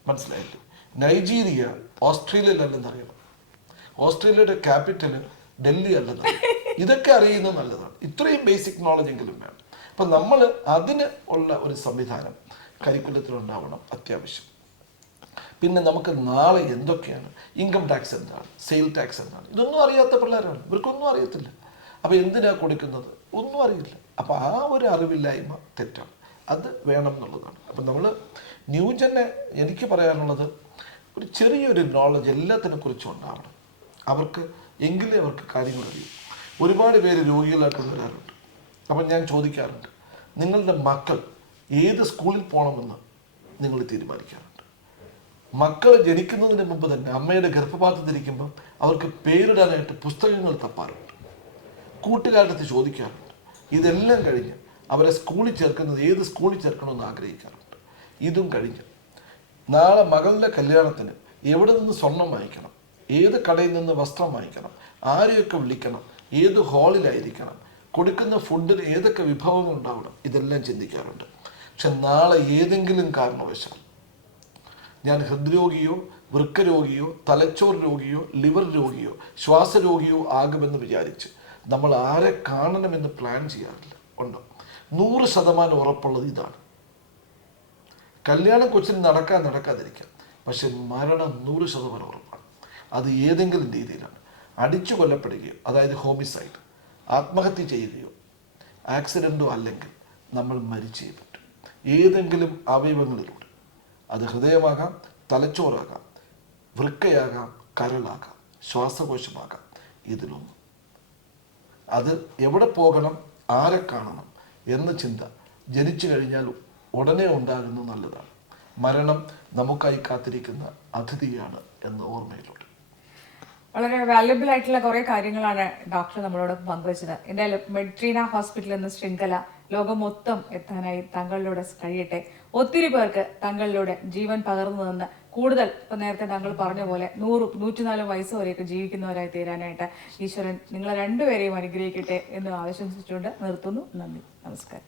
മനസ്സിലായില്ലേ? നൈജീരിയ ഓസ്ട്രേലിയയിലല്ലെന്ന് അറിയണം, ഓസ്ട്രേലിയയുടെ ക്യാപിറ്റൽ ഡൽഹി അല്ലെന്ന് അറിയണം. ഇതൊക്കെ അറിയുന്നത് നല്ലതാണ്. ഇത്രയും ബേസിക് നോളജ് എങ്കിലും വേണം. അപ്പം നമ്മൾ അതിന് ഉള്ള ഒരു സംവിധാനം കരിക്കുലത്തിലുണ്ടാവണം, അത്യാവശ്യം. പിന്നെ നമുക്ക് നാളെ എന്തൊക്കെയാണ്, ഇൻകം ടാക്സ് എന്താണ്, സെയിൽ ടാക്സ് എന്താണ്, ഇതൊന്നും അറിയാത്ത പിള്ളേരാണ്. ഇവർക്കൊന്നും അറിയത്തില്ല. അപ്പോൾ എന്തിനാണ് കൊടുക്കുന്നത് ഒന്നും അറിയില്ല. അപ്പോൾ ആ ഒരു അറിവില്ലായ്മ തെറ്റാണ്. അത് വേണം എന്നുള്ളതാണ്. അപ്പം നമ്മൾ ന്യൂജനെ എനിക്ക് പറയാനുള്ളത് ഒരു ചെറിയൊരു നോളജ് എല്ലാത്തിനെ കുറിച്ചും ഉണ്ടാവണം അവർക്ക്, എങ്കിലേ അവർക്ക് കാര്യങ്ങൾ അറിയും. ഒരുപാട് പേര് രോഗികളായിട്ട് വരാറുണ്ട്. അപ്പം ഞാൻ ചോദിക്കാറുണ്ട്, നിങ്ങളുടെ മക്കൾ ഏത് സ്കൂളിൽ പോകണമെന്ന് നിങ്ങൾ തീരുമാനിക്കാറുണ്ട്? മക്കൾ ജനിക്കുന്നതിന് മുമ്പ് തന്നെ അമ്മയുടെ ഗർഭപാത്രത്തിരിക്കുമ്പം അവർക്ക് പേരിടാനായിട്ട് പുസ്തകങ്ങൾ തപ്പാറുണ്ട്, കൂട്ടുകാരുടെ അടുത്ത് ചോദിക്കാറുണ്ട്. ഇതെല്ലാം കഴിഞ്ഞ് അവരെ സ്കൂളിൽ ചേർക്കുന്നത് ഏത് സ്കൂളിൽ ചേർക്കണമെന്ന് ആഗ്രഹിക്കാറുണ്ട്. ഇതും കഴിഞ്ഞ് നാളെ മകളുടെ കല്യാണത്തിന് എവിടെ നിന്ന് സ്വർണം വാങ്ങിക്കണം, ഏത് കടയിൽ നിന്ന് വസ്ത്രം വാങ്ങിക്കണം, ആരെയൊക്കെ വിളിക്കണം, ഏത് ഹാളിലായിരിക്കണം, കൊടുക്കുന്ന ഫുഡിന് ഏതൊക്കെ വിഭവങ്ങൾ ഉണ്ടാവണം, ഇതെല്ലാം ചിന്തിക്കാറുണ്ട്. പക്ഷെ നാളെ ഏതെങ്കിലും കാരണവശാൽ ഞാൻ ഹൃദ്രോഗിയോ വൃക്കരോഗിയോ തലച്ചോർ രോഗിയോ ലിവർ രോഗിയോ ശ്വാസരോഗിയോ ആകുമെന്ന് വിചാരിച്ച് നമ്മൾ ആരെ കാണണമെന്ന് പ്ലാൻ ചെയ്യാറില്ല. ഉണ്ടോ? 100% ഉറപ്പുള്ളത് ഇതാണ്. കല്യാണം കൊച്ചിന് നടക്കാതിരിക്കാം, പക്ഷെ മരണം 100% ഉറപ്പാണ്. അത് ഏതെങ്കിലും രീതിയിലാണ്. അടിച്ചു കൊല്ലപ്പെടുകയോ, അതായത് ഹോമിസൈഡ്, ആത്മഹത്യ ചെയ്യുകയോ ആക്സിഡൻറ്റോ അല്ലെങ്കിൽ നമ്മൾ മരിച്ചേ പറ്റും. ഏതെങ്കിലും അവയവങ്ങളിലൂടെ, അത് ഹൃദയമാകാം, തലച്ചോറാകാം, വൃക്കയാകാം, കരളാകാം, ശ്വാസകോശമാകാം, ഇതിലൊന്നും. അത് എവിടെ പോകണം, ആരെ കാണണം എന്ന ചിന്ത ജനിച്ചു കഴിഞ്ഞാൽ ഉടനെ ഉണ്ടാകുന്നത് നല്ലതാണ്. മരണം നമുക്കായി കാത്തിരിക്കുന്ന അതിഥിയാണ് എന്ന ഓർമ്മയിലൂടെ. വളരെ വാല്യുബിൾ ആയിട്ടുള്ള കുറേ കാര്യങ്ങളാണ് ഡോക്ടർ നമ്മളോട് പങ്കുവച്ചത്. എന്തായാലും മെഡിട്രീന ഹോസ്പിറ്റൽ എന്ന ശൃംഖല ലോകം മൊത്തം എത്താനായി താങ്കളിലൂടെ കഴിയട്ടെ. ഒത്തിരി പേർക്ക് താങ്കളിലൂടെ ജീവൻ പകർന്നു തന്ന് കൂടുതൽ, ഇപ്പം നേരത്തെ താങ്കൾ പറഞ്ഞ പോലെ 100-104 വയസ്സ് വരെയൊക്കെ ജീവിക്കുന്നവരായി തീരാനായിട്ട് ഈശ്വരൻ നിങ്ങളെ രണ്ടുപേരെയും അനുഗ്രഹിക്കട്ടെ എന്ന് ആശംസിച്ചുകൊണ്ട് നിർത്തുന്നു. നന്ദി, നമസ്കാരം.